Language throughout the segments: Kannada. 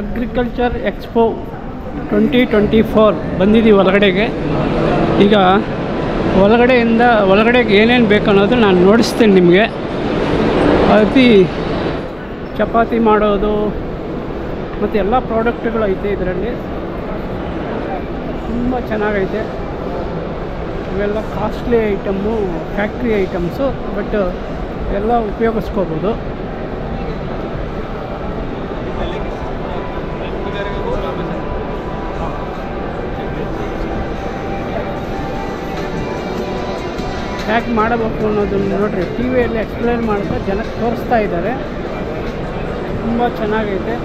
ಅಗ್ರಿಕಲ್ಚರ್ ಎಕ್ಸ್ಪೋ 2024 ಬಂದಿದ್ದೀವಿ ಒಳಗಡೆಗೆ. ಈಗ ಒಳಗಡೆಗೆ ಏನೇನು ಬೇಕು ಅನ್ನೋದು ನಾನು ನೋಡಿಸ್ತೀನಿ ನಿಮಗೆ. ಚಪಾತಿ ಮಾಡೋದು ಮತ್ತು ಎಲ್ಲ ಪ್ರಾಡಕ್ಟ್ಗಳು ಐತೆ ಇದರಲ್ಲಿ. ತುಂಬ ಚೆನ್ನಾಗೈತೆ. ಇವೆಲ್ಲ costly item, factory items, but ಎಲ್ಲ ಉಪಯೋಗಿಸ್ಕೋಬೋದು. ಹ್ಯಾಕ್ ಮಾಡಬೇಕು ಅನ್ನೋದನ್ನು ನೋಡಿರಿ, ಟಿ ವಿಯಲ್ಲಿ ಎಕ್ಸ್ಪ್ಲೇನ್ ಮಾಡ್ತಾ ಜನಕ್ಕೆ ತೋರಿಸ್ತಾ ಇದ್ದಾರೆ. ತುಂಬ ಚೆನ್ನಾಗೈತೆ.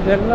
ಇದೆಲ್ಲ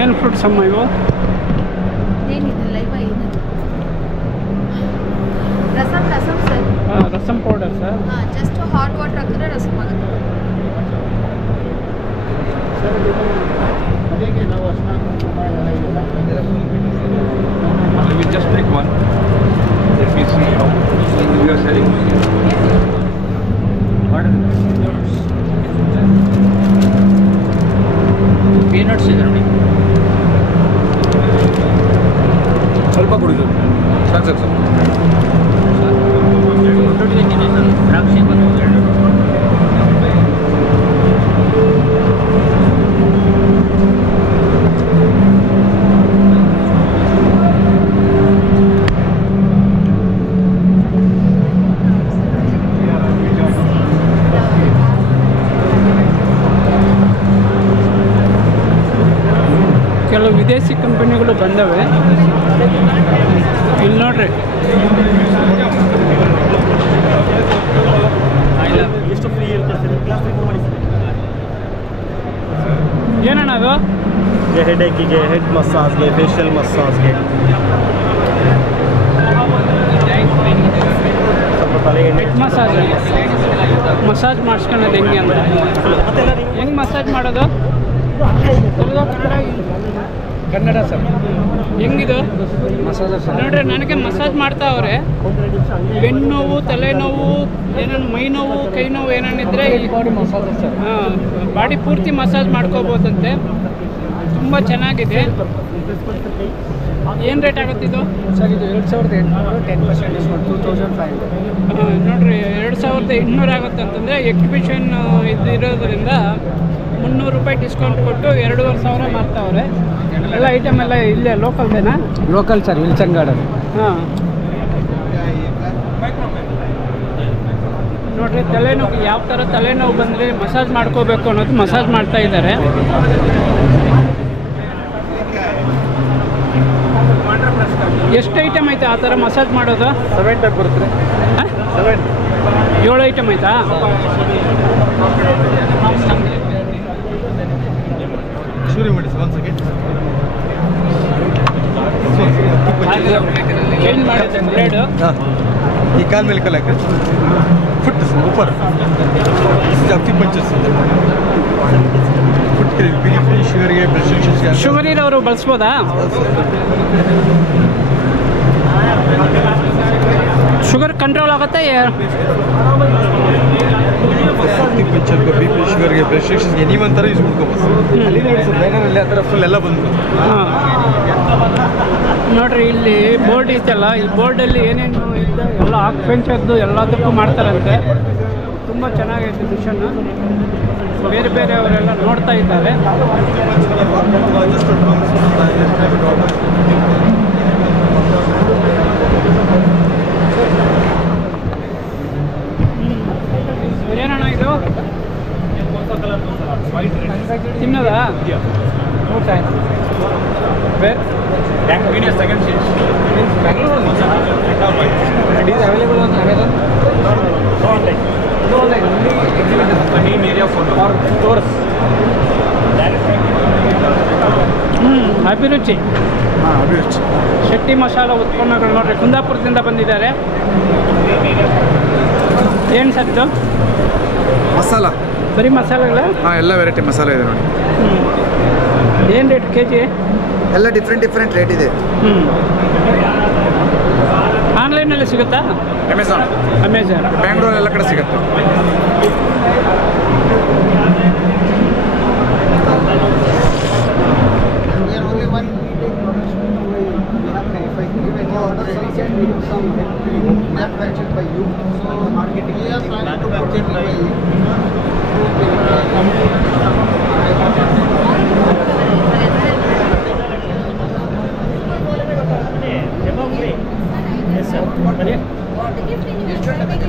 ಏನು ಫ್ರೂಟ್ಸ್ ಅಮ್ಮ ಇವು? Rasam sir. Rasam powder sir. Just hot water ಹಾಕಿದ್ರೆ ರಸಂ ಆಗುತ್ತೆ. We just pick one. Let me see how you are selling. Peanuts ಇದೆ ನೋಡಿ. ಸ್ವಲ್ಪ ಕುಡಿದು ಸಾಕು ಸರ್. ದ್ರಾಕ್ಷಿ ಬಂದು ಕೆಲವು ವಿದೇಶಿ ಕಂಪನಿಗಳು ಬಂದವೆ. ಇಲ್ಲಿ ನೋಡ್ರಿ, ಏನಣ್ಣ ಅದು? ಹೆಡೇಕಿಗೆ, ಹೆಡ್ ಮಸಾಜ್ಗೆ, ಫೇಶಿಯಲ್ ಮಸಾಜ್ಗೆ, ಸ್ವಲ್ಪ ತಲೆಗೆ ಹೆಡ್ ಮಸಾಜ್ ಮಾಡಿಸ್ಕೊಳ್ಳೋದು ಹೆಂಗೆ ಅಂದರೆ, ಹೆಂಗೆ ಮಸಾಜ್ ಮಾಡೋದು? ಕನ್ನಡ ಸರ್. ಹೆಂಗಿದು ಮಸಾಜ್ ಸರ್ ನೋಡ್ರಿ, ನನಗೆ ಮಸಾಜ್ ಮಾಡ್ತಾವ್ರೆ. ಬೆನ್ನು ನೋವು, ತಲೆನೋವು, ಏನೇನು ಮೈ ನೋವು, ಕೈ ನೋವು ಏನೇನಿದ್ರೆ ಬಾಡಿ ಮಸಾಜ್ ಸರ್. ಬಾಡಿ ಪೂರ್ತಿ ಮಸಾಜ್ ಮಾಡ್ಕೋಬೋದಂತೆ. ತುಂಬ ಚೆನ್ನಾಗಿದೆ. ಏನು ರೇಟ್ ಆಗುತ್ತೆ ಇದು ಸರ್? ಇದು 2800, 10% ಡಿಸ್ಕೌಂಟ್ 2500. ನೋಡ್ರಿ, 2800 ಆಗುತ್ತೆ ಅಂತಂದರೆ ಎಕ್ಸಿಬಿಷನ್ ಇರೋದ್ರಿಂದ 300 ರೂಪಾಯಿ ಡಿಸ್ಕೌಂಟ್ ಕೊಟ್ಟು 2500 ಮಾಡ್ತಾವ್ರೆ. ಎಲ್ಲ ಐಟಮ್ ಎಲ್ಲ ಇಲ್ಲೇ ಲೋಕಲ್ದೇನಾ? Local sir, Wilson Garden. ಹಾಂ ನೋಡ್ರಿ, ತಲೆನೋವು ಯಾವ ಥರ ತಲೆನೋವು ಬಂದರೆ ಮಸಾಜ್ ಮಾಡ್ಕೋಬೇಕು ಅನ್ನೋದು ಮಸಾಜ್ ಮಾಡ್ತಾ ಇದ್ದಾರೆ. ಎಷ್ಟು ಐಟಮ್ ಐತೆ ಆ ಥರ ಮಸಾಜ್ ಮಾಡೋದು? 7 ಟೈಪ್ ಬರುತ್ತೆ. 7 ಐಟಮ್ ಆಯ್ತಾ? ಶುರು ಮಾಡಿ 1 ಸೆಕೆಂಡ್. दाल मिल्क का लेकर फुट ऊपर आपकी पंचेस फुट के बीफ शुगर के ब्लड ಶುಗರ್ ಇರೋರು ಬಳಸ್ಬೋದಾ? ಶುಗರ್ ಕಂಟ್ರೋಲ್ ಆಗುತ್ತೆ? आपकी पंचर को बीफ शुगर के ब्लड शुगर एनी वन ತರ ಯೂಸ್ ಮಾಡ್ಕೋಬಹುದು. ಅಲ್ಲಿ ಬ್ಯಾನರಲ್ಲಿ ಆ ಥರ ಫುಲ್ ಎಲ್ಲ ಬಂತು. ನೋಡ್ರಿ ಇಲ್ಲಿ ಬೋರ್ಡ್ ಇತ್ತಲ್ಲ, ಈ ಬೋರ್ಡಲ್ಲಿ ಏನೇನು ಇದೆ ಎಲ್ಲ ಆಕ್ಪೆಂಚದ್ದು ಎಲ್ಲದಕ್ಕೂ ಮಾಡ್ತಾರಂತೆ. ತುಂಬ ಚೆನ್ನಾಗೈತೆ ಮಿಷನ್. ಬೇರೆ ಬೇರೆಯವರೆಲ್ಲ ನೋಡ್ತಾ ಇದ್ದಾರೆ. ಏನಣ್ಣ ಇದು ತಿನ್ನೋದಾ? Second change it is available on Amazon main area for or stores ಅಭಿರುಚಿ. ಅಭಿರುಚಿ ಶೆಟ್ಟಿ ಮಸಾಲ ಉತ್ಪನ್ನಗಳು ನೋಡ್ರಿ, ಕುಂದಾಪುರದಿಂದ ಬಂದಿದ್ದಾರೆ. ಏನು ಸರ್ ಇದು? ಮಸಾಲ, ಬರೀ ಮಸಾಲೆಗಳ? ಹಾಂ, ಎಲ್ಲ ವೆರೈಟಿ ಮಸಾಲೆ ಇದೆ ನೋಡಿ. ಏನು ರೇಟ್ ಕೆ ಜಿ? ಎಲ್ಲ ಡಿಫ್ರೆಂಟ್ ರೇಟ್ ಇದೆ. ಆನ್ಲೈನಲ್ಲಿ ಸಿಗುತ್ತಾ? ಅಮೆಝಾನ್, ಬ್ಯಾಂಗ್ಳೂರ್ ಎಲ್ಲ ಕಡೆ ಸಿಗುತ್ತೆ.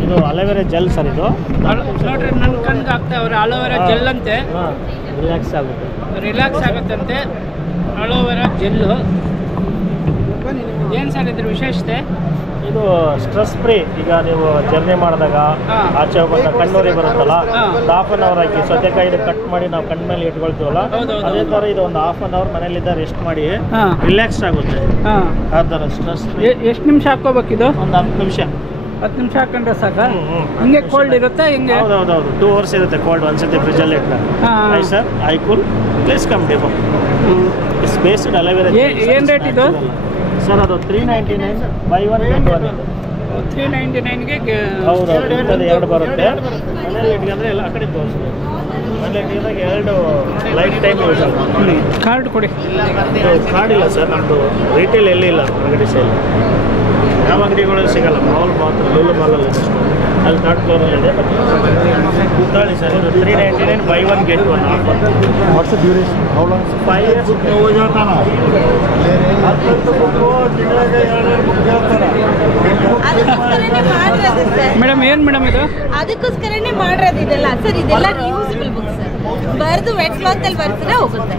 ಇದು ಅಲೋವೆರಾ ಜೆಲ್ ಸರ್. ಇದು ನೋಡ್ರಿ, ನನ್ನ ಕಣ್ಗೆ ಆಗ್ತಾವ್ರೆ. ಅಲೋವೆರಾ ಜೆಲ್ ಅಂತೆ, ರಿಲ್ಯಾಕ್ಸ್ ಆಗುತ್ತೆ, ರಿಲ್ಯಾಕ್ಸ್ ಆಗುತ್ತಂತೆ ಅಲೋವೆರಾ ಜೆಲ್ಲು. ಏನು ಸರ್ ಇದ್ರ ವಿಶೇಷತೆ? ಇದು ಸ್ಟ್ರೆಸ್ ಫ್ರೀ. ಈಗ ನೀವು ಜರ್ನಿ ಮಾಡಿದಾಗ ಆಚೆ ಹೋಗುವಾಗ ಕಣ್ಣೂರಿ ಬರುತ್ತಲ್ಲ, ಒಂದು ಹಾಫ್ ಅನ್ ಅವರ್ ಹಾಕಿ ಸದ್ಯಕ್ಕೆ ಇದು ಕಟ್ ಮಾಡಿ ನಾವು ಕಣ್ಣ ಮೇಲೆ ಇಟ್ಕೊಳ್ತೀವಲ್ಲ, ಅದೇ ಥರ ಇದು ಒಂದು ಹಾಫ್ ಅನ್ ಅವರ್ ಮನೇಲಿದ್ದ ರೆಸ್ಟ್ ಮಾಡಿ ರಿಲ್ಯಾಕ್ಸ್ ಆಗುತ್ತೆ. ಆ ಥರ ಸ್ಟ್ರೆಸ್ ಫ್ರೀ. ಎಷ್ಟು ನಿಮಿಷ ಹಾಕೋಬೇಕಿದು? ಒಂದು 10 ನಿಮಿಷ. 10 ನಿಮಿಷ ಹಾಕೊಂಡ್ರೆ ಸಾಕ? ಹಿಂಗೆ ಕೋಲ್ಡ್ ಇರುತ್ತೆ? ಹಿಂಗೆ? ಹೌದು 2 hours ಇರುತ್ತೆ ಕೋಲ್ಡ್. ಒಂದ್ಸತಿ ಫ್ರಿಜ್ಜಲ್ಲಿ ಇಟ್ಟರೆ I sir I cool place come demo. It's based aloe vera. ಏನು ರೇಟ್ ಇದು ಸರ್? ಅದು 399 ಬೈ 1 get 1. 399ಗೆ ಹೌದು, ಇಂಥದ್ದು 2 ಬರುತ್ತೆ. ಮನೇಲಿ ಇಟ್ಕೊಂಡ್ರೆ ಎಲ್ಲ ಆ ಕಡೆ ತೋರಿಸ್ಬೋದು. ಮನೇಲಿ ಇಟ್ಕೊಂಡಾಗ 2 ಲೈಫ್ ಟೈಮ್ ಯೂಸ್ ಆಗುತ್ತೆ. ಕಾರ್ಡ್ ಕೊಡಿ. ಕಾರ್ಡ್ ಇಲ್ಲ ಸರ್ ನಮ್ಮದು, ರಿಟೇಲ್ ಎಲ್ಲಿ ಇಲ್ಲ, ಹೊರಗಡೆ ಸೇಲ್ ಯಾವ ಅಂಗಡಿಗಳಲ್ಲಿ ಸಿಗಲ್ಲ. ಮಾಲ್ ಮಾತ್ರ ಲೂಲು ಮಾಲಲ್ಲಿ ಅಲ್ಲಿ ಥರ್ಡ್ ಫ್ಲೋರಲ್ಲಿ ಇದೆ. ತಾಳಿ ಸರ್, ಇದು 399 buy 1 get 1 offer. What's the duration? How long? 5 years. Madam ಏನು ಮೇಡಮ್ ಇದು? ಅದಕ್ಕೋಸ್ಕರನೇ ಮಾಡಿರೋದು ಇದೆಲ್ಲ ಸರ್. ಇದೆಲ್ಲ ರಿಯೂಸಬಲ್ ಬುಕ್ ಸರ್. ಬರೆದು ವೆಟ್ ಕ್ಲಾತ್ ಅಲ್ಲಿ ಬರ್ಸಿದ್ರೆ ಹೋಗುತ್ತೆ.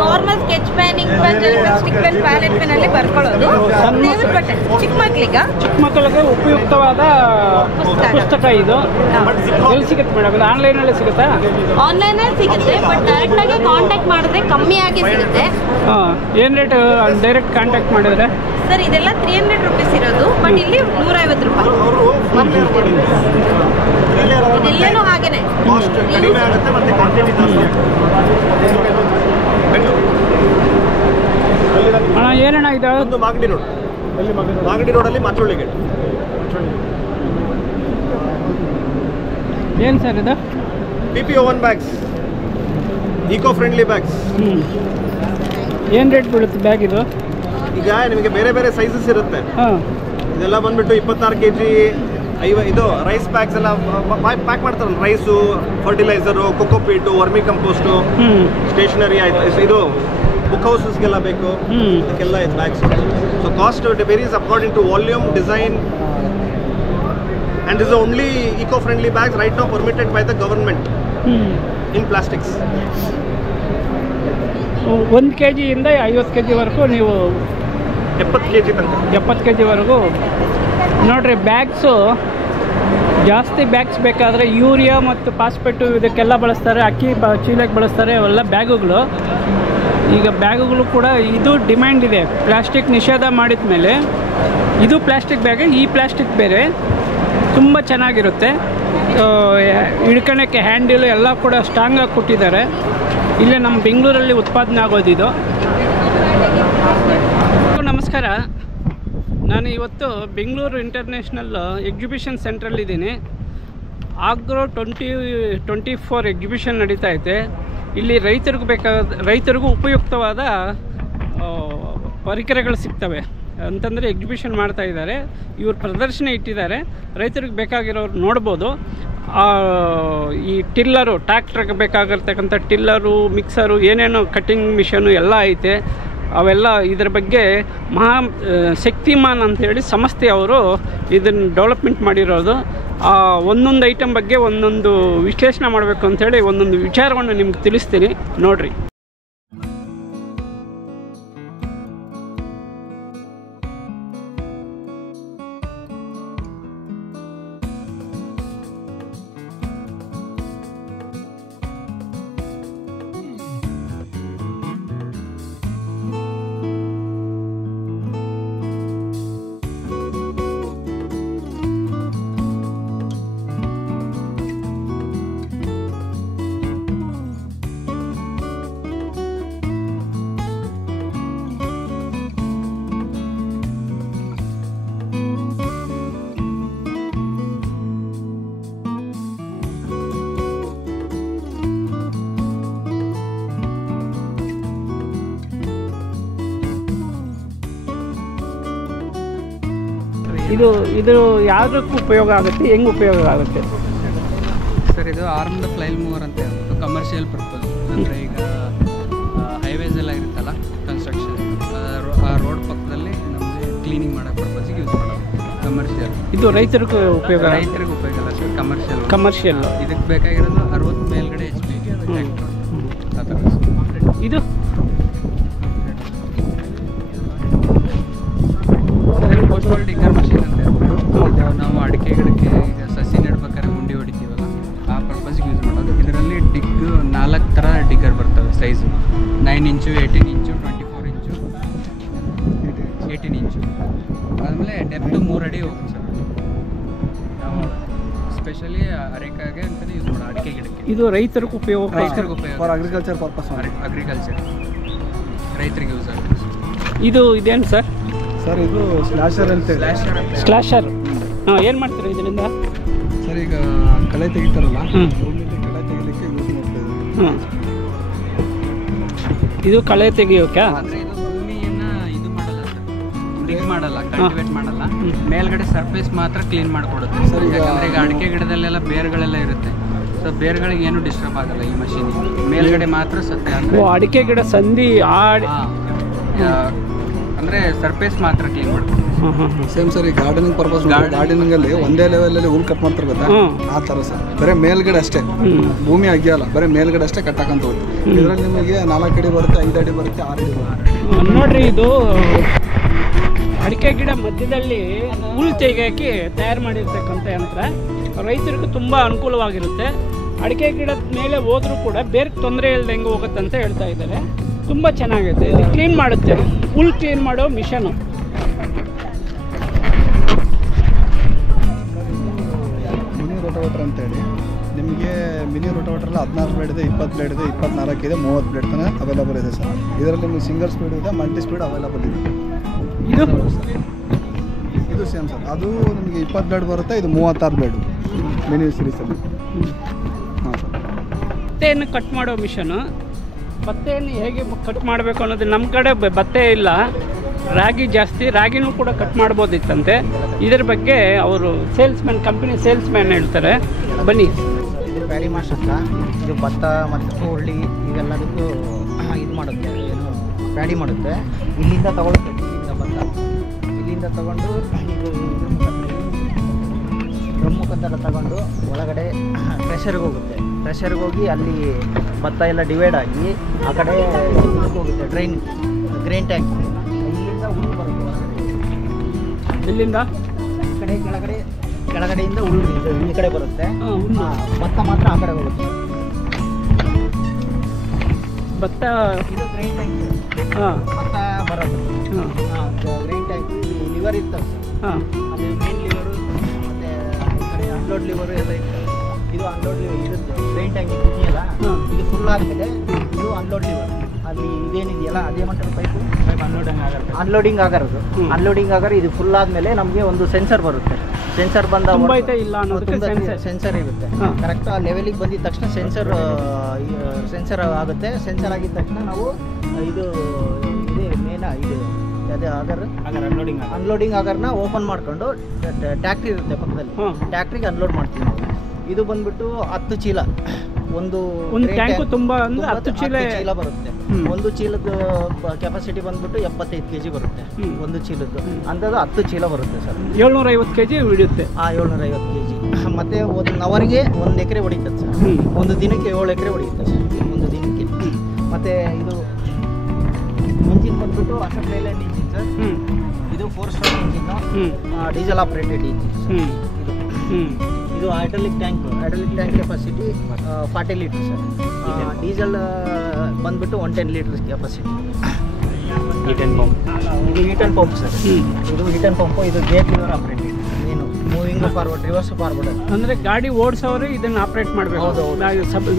Normal sketch pen, ink pen, gel pen, stick pen, palette pen ಅಲ್ಲಿ ಬರ್ಕೊಳ್ಳೋದು. ದೇವ್ರ ಬಟ್ಟೆ ಚಿಕ್ಕ ಮಕ್ಕಳಿಗೆ ಉಪಯುಕ್ತವಾದ ಪುಸ್ತಕ ಇದು. ಎಲ್ಲಿ ಸಿಗುತ್ತೆ ಮೇಡಮ್? ಇದು ಆನ್ಲೈನಲ್ಲಿ ಸಿಗುತ್ತಾ? ಆನ್ಲೈನಲ್ಲಿ ಸಿಗುತ್ತೆ, ಬಟ್ ಡೈರೆಕ್ಟ್ ಆಗಿ ಕಾಂಟ್ಯಾಕ್ಟ್ ಮಾಡಿದ್ರೆ ಕಮ್ಮಿ ಆಗಿ ಸಿಗುತ್ತೆ. ಹಾಂ, ಏನು ರೇಟ್ ಡೈರೆಕ್ಟ್ ಕಾಂಟ್ಯಾಕ್ಟ್ ಮಾಡಿದ್ರೆ? ಸರ್ ಇದೆಲ್ಲ 300 rupees ಇರೋದು, ಬಟ್ ಇಲ್ಲಿ 150 ರೂಪಾಯಿ. ಇದೆಲ್ಲನೂ ಹಾಗೇನೆ. ಕಡಿಮೆ ಆಗುತ್ತೆ ಮತ್ತೆ ಕ್ವಾಂಟಿಟಿ ಜಾಸ್ತಿ ಅಣ್ಣ ಏನಣ್ಣ ಇದು? ಒಂದು ಮಾಗಡಿ ರೋಡ್, ಮಾಗಡಿ ರೋಡಲ್ಲಿ ಮಾಚೋಳಿ ಗೇಟ್. ಏನು ಸರ್ ಇದು? PPO1 bags, eco friendly bags. ಏನು ರೇಟ್ ಬೀಳುತ್ತೆ ಬ್ಯಾಗ್ ಇದು? ಈಗ ನಿಮಗೆ ಬೇರೆ ಬೇರೆ ಸೈಜಸ್ ಇರುತ್ತೆ. ಹಾಂ, ಇದೆಲ್ಲ ಬಂದ್ಬಿಟ್ಟು 26 kg ಇದು ರೈಸ್ ಪ್ಯಾಕ್ಸ್ ಎಲ್ಲ ಪ್ಯಾಕ್ ಮಾಡ್ತಾರಲ್ಲ, rice, fertiliser, cocopeat, vermicompost, stationery ಆಯಿತು. ಇದು ಬುಕ್ ಹೌಸಸ್ಗೆಲ್ಲ ಬೇಕು, ಅದಕ್ಕೆಲ್ಲ ಇದು bags. So cost varies according to volume, design, and this is the only eco-friendly bags right now permitted by the government in plastics. 1 kg ಇಂದ 50 kg ವರೆಗೂ ನೀವು 70 kg ತನಕ 70 kg ವರೆಗೂ ನೋಡ್ರಿ. ಬ್ಯಾಗ್ಸು ಜಾಸ್ತಿ ಬ್ಯಾಗ್ಸ್ ಬೇಕಾದರೆ ಯೂರಿಯಾ ಮತ್ತು ಫಾಸ್ಫೇಟು ಇದಕ್ಕೆಲ್ಲ ಬಳಸ್ತಾರೆ. ಅಕ್ಕಿ ಚೀಲಕ್ಕೆ ಬಳಸ್ತಾರೆ, ಅವೆಲ್ಲ ಬ್ಯಾಗುಗಳು. ಈಗ ಬ್ಯಾಗುಗಳು ಕೂಡ ಇದು ಡಿಮ್ಯಾಂಡ್ ಇದೆ. ಪ್ಲಾಸ್ಟಿಕ್ ನಿಷೇಧ ಮಾಡಿದ ಮೇಲೆ ಇದು ಪ್ಲಾಸ್ಟಿಕ್ ಬ್ಯಾಗ್, ಈ ಪ್ಲಾಸ್ಟಿಕ್ ಬೇರೆ. ತುಂಬ ಚೆನ್ನಾಗಿರುತ್ತೆ. ಹಿಡ್ಕೊಳಕ್ಕೆ ಹ್ಯಾಂಡಲು ಎಲ್ಲ ಕೂಡ ಸ್ಟ್ರಾಂಗಾಗಿ ಕೊಟ್ಟಿದ್ದಾರೆ. ಇಲ್ಲೇ ನಮ್ಮ ಬೆಂಗಳೂರಲ್ಲಿ ಉತ್ಪಾದನೆ ಆಗೋದಿದು. ನಮಸ್ಕಾರ, ನಾನು ಇವತ್ತು ಬೆಂಗಳೂರು ಇಂಟರ್ನ್ಯಾಷನಲ್ ಎಕ್ಸಿಬಿಷನ್ ಸೆಂಟ್ರಲ್ಲಿದ್ದೀನಿ. ಆಗ್ರೋ 2024 ಎಕ್ಸಿಬಿಷನ್ ನಡೀತಾ ಐತೆ. ಇಲ್ಲಿ ರೈತರಿಗೂ ಉಪಯುಕ್ತವಾದ ಪರಿಕರಗಳು ಸಿಗ್ತವೆ ಅಂತಂದರೆ ಎಕ್ಸಿಬಿಷನ್ ಮಾಡ್ತಾ ಇದ್ದಾರೆ. ಇವರು ಪ್ರದರ್ಶನ ಇಟ್ಟಿದ್ದಾರೆ. ರೈತರಿಗೆ ಬೇಕಾಗಿರೋರು ನೋಡ್ಬೋದು. ಈ ಟಿಲ್ಲರು, ಟ್ರ್ಯಾಕ್ಟ್ರಿಗೆ ಬೇಕಾಗಿರ್ತಕ್ಕಂಥ ಟಿಲ್ಲರು, ಮಿಕ್ಸರು, ಏನೇನೋ ಕಟ್ಟಿಂಗ್ ಮಿಷನು ಎಲ್ಲ ಐತೆ. ಅವೆಲ್ಲ ಇದ್ರ ಬಗ್ಗೆ ಶಕ್ತಿಮಾನ್ ಅಂತೇಳಿ ಸಂಸ್ಥೆಯವರು ಇದನ್ನು ಡೆವಲಪ್ಮೆಂಟ್ ಮಾಡಿರೋದು. ಒಂದೊಂದು ಐಟಮ್ ಬಗ್ಗೆ ಒಂದೊಂದು ವಿಶ್ಲೇಷಣೆ ಮಾಡಬೇಕು ಅಂಥೇಳಿ ಒಂದೊಂದು ವಿಚಾರವನ್ನು ನಿಮ್ಗೆ ತಿಳಿಸ್ತೀನಿ, ನೋಡಿರಿ. ಇದು ಯಾವುದಕ್ಕೂ ಉಪಯೋಗ ಆಗುತ್ತೆ, ಹೆಂಗೆ ಉಪಯೋಗ ಆಗುತ್ತೆ ಸರ್? ಇದು ಆರ್ಮ್ಡ್ ಫ್ಲೈಲ್ ಮೂವರ್ ಅಂತ ಹೇಳ್ಬಿಟ್ಟು ಕಮರ್ಷಿಯಲ್ ಪರ್ಪಸ್. ಅಂದರೆ ಈಗ ಹೈವೇಸ್ ಎಲ್ಲ ಇರುತ್ತಲ್ಲ, ಕನ್ಸ್ಟ್ರಕ್ಷನ್, ಆ ರೋಡ್ ಪಕ್ಕದಲ್ಲಿ ನಮಗೆ ಕ್ಲೀನಿಂಗ್ ಮಾಡೋ ಪರ್ಪಸ್ಸಿಗೆ ಯೂಸ್ ಮಾಡೋದು ಕಮರ್ಷಿಯಲ್. ಇದು ರೈತರಿಗೂ ಉಪಯೋಗ? ರೈತರಿಗೆ ಉಪಯೋಗ ಅಲ್ಲ ಸರ್, ಕಮರ್ಷಿಯಲ್. ಇದಕ್ಕೆ ಬೇಕಾಗಿರೋದು 60 ಮೇಲ್ಗಡೆ HP ಆ ಥರ. ಇದು ಪೋಸ್ಟಲ್ ಡಿಗ್ಗರ್ ಮಷೀನ್ ಅಂತ ಹೇಳ್ಬಿಟ್ಟು ಇದು ನಾವು ಅಡಿಕೆ ಗಿಡಕ್ಕೆ ಈಗ ಸಸಿ ನೆಡ್ಬೇಕಾದ್ರೆ ಗುಂಡಿ ಹೊಡಿತೀವಲ್ಲ, ಆ ಪರ್ಪಸ್ಗೆ ಯೂಸ್ ಮಾಡೋದು. ಇದರಲ್ಲಿ 4 ಥರ ಡಿಗ್ಗರ್ ಬರ್ತವೆ ಸೈಜು. 9 ಇಂಚು, 18 ಇಂಚು, 24 ಇಂಚು, 18 ಇಂಚು. ಆದಮೇಲೆ ಡೆಪ್ತು 3 ಅಡಿ ಹೋಗುತ್ತೆ ಸರ್. ನಾವು ಸ್ಪೆಷಲಿ ಅರೆಕಾಗೆ ಅಂತಲೇ ಯೂಸ್ ಮಾಡೋದು ಅಡಿಕೆ ಗಿಡಕ್ಕೆ. ಇದು ರೈತರಿಗೂ ಉಪಯೋಗ? ರೈತರಿಗೆ ಉಪಯೋಗ, ಫಾರ್ ಅಗ್ರಿಕಲ್ಚರ್ ಪರ್ಪಸ್. ಅಗ್ರಿಕಲ್ಚರ್ ರೈತರಿಗೆ ಯೂಸ್ ಆಗುತ್ತೆ. ಇದೇನು ಸರ್? ಸರ್ ಇದು ಸ್ಲ್ಯಾಶರ್ ಅಂತ. ಸ್ಲ್ಯಾಶರ್ ಏನು ಮಾಡ್ತೀರಾ ಇದರಿಂದ? ಸರ್ ಈಗ ಕಳೆ ತೆಗಿತಾರಲ್ಲ, ಭೂಮಿಲಿ ಕಳೆ ತೆಗಿಲಿಕ್ಕೆ ಯೂಸ್ ಮಾಡ್ತಾ ಇದು ಕಳೆ ತೆಗಿಯೋಕೆ? ಆದರೆ ಇದು ಭೂಮಿಯನ್ನು ಇದು ಮಾಡಲ್ಲ ಸರ್, ಡಿಗ್ ಮಾಡಲ್ಲ, ಕಲ್ಟಿವೇಟ್ ಮಾಡಲ್ಲ. ಮೇಲ್ಗಡೆ ಸರ್ಫೇಸ್ ಮಾತ್ರ ಕ್ಲೀನ್ ಮಾಡಿಕೊಡುತ್ತೆ ಸರ್. ಯಾಕಂದರೆ ಈಗ ಅಡಿಕೆ ಗಿಡದಲ್ಲೆಲ್ಲ ಬೇರ್ಗಳೆಲ್ಲ ಇರುತ್ತೆ. ಸೊ ಬೇರ್ಗಳಿಗೆ ಏನು ಡಿಸ್ಟರ್ಬ್ ಆಗಲ್ಲ ಈ ಮಷೀನ್. ಮೇಲ್ಗಡೆ ಮಾತ್ರ ಸತ್ಯ ಅಂದರೆ ಅಡಿಕೆ ಗಿಡ ಸಂಧಿ ಅಂದರೆ ಸರ್ಫೇಸ್ ಮಾತ್ರ ಕ್ಲೀನ್ ಮಾಡ್ಕೊಂಡು. ಸೇಮ್ ಸರ್ ಈ ಗಾರ್ಡನಿಂಗ್ ಪರ್ಪಸ್. ಗಾರ್ಡನಿಂಗ್ ಅಲ್ಲಿ ಒಂದೇ ಲೆವೆಲ್ ಹುಲ್ ಕಟ್ ಮಾಡ್ತಾರೆ ಗೊತ್ತಾ, ಆ ಥರ ಸರ್. ಬರೀ ಮೇಲ್ಗಡೆ ಅಷ್ಟೇ, ಭೂಮಿ ಅಗ್ಗಿಯಲ್ಲ, ಬರೀ ಮೇಲ್ಗಡೆ ಅಷ್ಟೇ ಕಟ್ ಹಾಕಂತ ಹೋಗುತ್ತೆ. ಇದರಲ್ಲಿ ನಿಮಗೆ 4 ಅಡಿ ಬರುತ್ತೆ, 5 ಅಡಿ ಬರುತ್ತೆ, 6 ಅಡಿ ಬರುತ್ತೆ. ನೋಡ್ರಿ, ಇದು ಅಡಿಕೆ ಗಿಡ ಮಧ್ಯದಲ್ಲಿ ಹುಲ್ ತೆಗೆಯೋಕೆ ತಯಾರು ಮಾಡಿರ್ತಕ್ಕಂಥ ಯಂತ್ರ. ರೈತರಿಗೂ ತುಂಬ ಅನುಕೂಲವಾಗಿರುತ್ತೆ. ಅಡಿಕೆ ಗಿಡದ ಮೇಲೆ ಹೋದ್ರೂ ಕೂಡ ಬೇರೆ ತೊಂದರೆ ಇಲ್ಲದೆ ಹೆಂಗೆ ಹೋಗುತ್ತೆ ಅಂತ ಹೇಳ್ತಾ ಇದ್ದಾರೆ. ತುಂಬ ಚೆನ್ನಾಗಿದೆ. ಇದು ಕ್ಲೀನ್ ಮಾಡುತ್ತೆ, ಹುಲ್ ಕ್ಲೀನ್ ಮಾಡೋ ಮಿಷನು. ಮಿನಿ ರೋಟೋವೇಟರ್ ಅಂತೇಳಿ ನಿಮಗೆ ಮಿನಿ ರೋಟೋವೇಟ್ರಲ್ಲಿ 16 ಬ್ಲೇಡ್ ಇದೆ, 20 ಬ್ಲೇಡ್ ಇದೆ, 24 ಇದೆ, 30 ಬ್ಲೇಡ್ ತನಕ ಅವೈಲಬಲ್ ಇದೆ ಸರ್. ಇದರಲ್ಲಿ ನಿಮಗೆ ಸಿಂಗಲ್ ಸ್ಪೀಡ್ ಇದೆ, ಮಲ್ಟಿ ಸ್ಪೀಡ್ ಅವೈಲಬಲ್ ಇದೆ. ಇದು ಸೇಮ್ ಸರ್. ಅದು ನಿಮಗೆ 20 ಬ್ಲೇಡ್ ಬರುತ್ತೆ, ಇದು 36 ಬ್ಲೇಡು ಮಿನಿ ಸೀರೀಸಲ್ಲಿ. ಹಾಂ ಸರ್. ಭತ್ತೆಯನ್ನು ಕಟ್ ಮಾಡೋ ಮಿಷನು. ಭತ್ತೆಯನ್ನು ಹೇಗೆ ಕಟ್ ಮಾಡಬೇಕು ಅನ್ನೋದು, ನಮ್ಮ ಕಡೆ ಭತ್ತೆ ಇಲ್ಲ, ರಾಗಿ ಜಾಸ್ತಿ. ರಾಗಿನೂ ಕೂಡ ಕಟ್ ಮಾಡ್ಬೋದಿತ್ತಂತೆ. ಇದರ ಬಗ್ಗೆ ಅವರು ಕಂಪನಿ ಸೇಲ್ಸ್ಮ್ಯಾನ್ ಹೇಳ್ತಾರೆ. ಬನ್ನಿ. ಇದು ಪ್ಯಾಡಿ ಮಾಸ್ ಅಂತ. ಇದು ಭತ್ತ ಮತ್ತು ಹುರುಳಿ ಇವೆಲ್ಲದಕ್ಕೂ ಇದು ಮಾಡುತ್ತೆ, ಏನು ಪ್ಯಾಡಿ ಮಾಡುತ್ತೆ. ಇಲ್ಲಿಂದ ತಗೊಳುತ್ತೆ, ಇಲ್ಲಿಂದ ತಗೊಂಡು ಇದು ಡ್ರಮ್ ಮುಖಾಂತರ ತಗೊಂಡು ಒಳಗಡೆ ಪ್ರೆಷರ್ಗೆ ಹೋಗುತ್ತೆ. ಪ್ರೆಷರ್ಗೆ ಹೋಗಿ ಅಲ್ಲಿ ಭತ್ತ ಎಲ್ಲ ಡಿವೈಡ್ ಆಗಿ ಆ ಕಡೆ ಇದಕ್ಕೆ ಹೋಗುತ್ತೆ, ಗ್ರೈನ್ ಟ್ಯಾಂಕ್. ಇಲ್ಲಿಂದ ಹುಲ್ಲು ಬರುತ್ತೆ ಹೊರಗಡೆ. ಇಲ್ಲಿಂದ ಈ ಕಡೆ ಕೆಳಗಡೆಯಿಂದ ಹುಲ್ಲು ಈ ಕಡೆ ಬರುತ್ತೆ. ಭತ್ತ ಮಾತ್ರ ಆ ಕಡೆ ಹೋಗುತ್ತೆ. ಭತ್ತ ಇದು ಗ್ರೈನ್ ಟ್ಯಾಂಕ್. ಭತ್ತ ಬರೋದು ಗ್ರೈನ್ ಟ್ಯಾಂಕ್ ಲಿವರ್ ಇರ್ತದೆ. ಅಲ್ಲಿ ಮೇನ್ ಲಿವರು ಮತ್ತು ಅನ್ಲೋಡ್ ಲಿವರ್ ಎಲ್ಲ ಇರ್ತದೆ. ಇದು ಅನ್ಲೋಡ್ ಲಿವರ್ ಇರುತ್ತೆ, ಗ್ರೈನ್ ಟ್ಯಾಂಕ್ ಇದೆಯಲ್ಲ, ಇದು ಫುಲ್ ಆದಮೇಲೆ ಇದು ಅನ್ಲೋಡ್ ಲಿವರ್. ಅಲ್ಲಿ ಇದೇನಿದೆಯಲ್ಲ ಅದೇ ಮಟ್ಟ ಪೈಪು ಅನ್ಲೋಡಿಂಗ್ ಆಗೋದು. ಅನ್ಲೋಡಿಂಗ್ ಆಗೋರು ಇದು ಫುಲ್ ಆದಮೇಲೆ ನಮಗೆ ಒಂದು ಸೆನ್ಸರ್ ಬರುತ್ತೆ. ಸೆನ್ಸರ್ ಬಂದ ಸೆನ್ಸರ್ ಇರುತ್ತೆ. ಕರೆಕ್ಟ್ ಆ ಲೆವೆಲಿಗೆ ಬಂದಿದ ತಕ್ಷಣ ಸೆನ್ಸರ್ ಆಗುತ್ತೆ. ಸೆನ್ಸರ್ ಆಗಿದ ತಕ್ಷಣ ನಾವು ಇದು ಇದೇ ಮೇನ ಇದು ಅದೇ ಅನ್ಲೋಡಿಂಗ್ ಆಗರ್ನ ಓಪನ್ ಮಾಡ್ಕೊಂಡು ಟ್ಯಾಕ್ಟ್ರಿ ಇರುತ್ತೆ ಪಕ್ಕದಲ್ಲಿ, ಟ್ಯಾಕ್ಟ್ರಿಗೆ ಅನ್ಲೋಡ್ ಮಾಡ್ತೀವಿ ನಾವು. ಇದು ಬಂದ್ಬಿಟ್ಟು 10 ಚೀಲ ಒಂದು ಟ್ಯಾಂಕು ತುಂಬ ಅಂದ್ರೆ 10 ಚೀಲ ಬರುತ್ತೆ. ಒಂದು ಚೀಲದ ಕೆಪಾಸಿಟಿ ಬಂದ್ಬಿಟ್ಟು 75 kg ಬರುತ್ತೆ ಒಂದು ಚೀಲದ್ದು. ಅಂಥದ್ದು 10 ಚೀಲ ಬರುತ್ತೆ ಸರ್. 750 kg ಹಿಡಿಯುತ್ತೆ. 750 kg. ಮತ್ತೆ 1 ಅವರ್ಗೆ 1 ಎಕರೆ ಹೊಡಿತದೆ ಸರ್. ಒಂದು ದಿನಕ್ಕೆ 7 ಎಕರೆ ಹೊಡಿಯುತ್ತೆ ಸರ್ ಒಂದು ದಿನಕ್ಕೆ. ಮತ್ತೆ ಇದು ಇಂಜಿನ್ ಬಂದ್ಬಿಟ್ಟು ಅಶೋಕ್ ಲೈಲ್ಯಾಂಡ್ ಇಂಜಿನ್ ಸರ್. ಇದು 4 stroke engine, diesel operated engine. ಇದು hydraulic tank capacity 40 litre sir. Diesel ಬಂದ್ಬಿಟ್ಟು 110 ಲೀಟರ್ಸ್ ಕೆಪಾಸಿಟಿ. ಇದು ಹೀಟ್ ಅಂಡ್ ಪಂಪ್ ಸರ್. ಇದು ಹೀಟ್ ಅಂಡ್ ಪಂಪು. ಇದು ಗೇರ್ ಲಿವರ್ ಆಪರೇಟೆಡ್. ಏನು ಮೂವಿಂಗ್ ಫಾರ್ವರ್ಡ್, ರಿವರ್ಸ್ ಫಾರ್ವರ್ಡ್. ಅಂದರೆ ಗಾಡಿ ಓಡಿಸೋರು ಇದನ್ನು ಆಪ್ರೇಟ್ ಮಾಡಬೇಕು.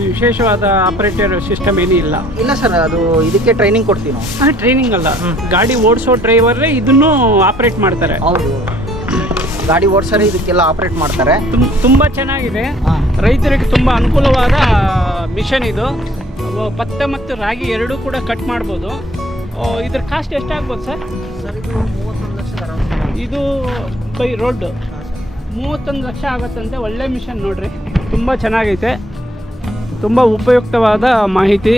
ವಿಶೇಷವಾದ ಆಪರೇಟರ್ ಸಿಸ್ಟಮ್ ಏನೂ ಇಲ್ಲ ಸರ್. ಅದು ಇದಕ್ಕೆ ಟ್ರೈನಿಂಗ್ ಕೊಡ್ತೀವಿ ನಾವು. ಟ್ರೈನಿಂಗ್ ಅಲ್ಲ, ಗಾಡಿ ಓಡಿಸೋ ಡ್ರೈವರೇ ಇದನ್ನು ಆಪ್ರೇಟ್ ಮಾಡ್ತಾರೆ. ಹೌದು, ಗಾಡಿ ಓಡಿಸೋರೆ ಇದಕ್ಕೆಲ್ಲ ಆಪರೇಟ್ ಮಾಡ್ತಾರೆ. ತುಂಬ ಚೆನ್ನಾಗಿದೆ. ರೈತರಿಗೆ ತುಂಬ ಅನುಕೂಲವಾದ ಮಿಷನ್ ಇದು. ಭತ್ತ ಮತ್ತು ರಾಗಿ ಎರಡೂ ಕೂಡ ಕಟ್ ಮಾಡ್ಬೋದು. ಇದ್ರ ಕಾಸ್ಟ್ ಎಷ್ಟಾಗ್ಬೋದು ಸರ್? ಸರ್ ಇದು 31 ಲಕ್ಷ. ಇದು ಬೈ ರೋಡ್ 31 ಲಕ್ಷ ಆಗುತ್ತಂತೆ. ಒಳ್ಳೆ ಮಿಷನ್ ನೋಡ್ರಿ, ತುಂಬ ಚೆನ್ನಾಗೈತೆ. ತುಂಬ ಉಪಯುಕ್ತವಾದ ಮಾಹಿತಿ,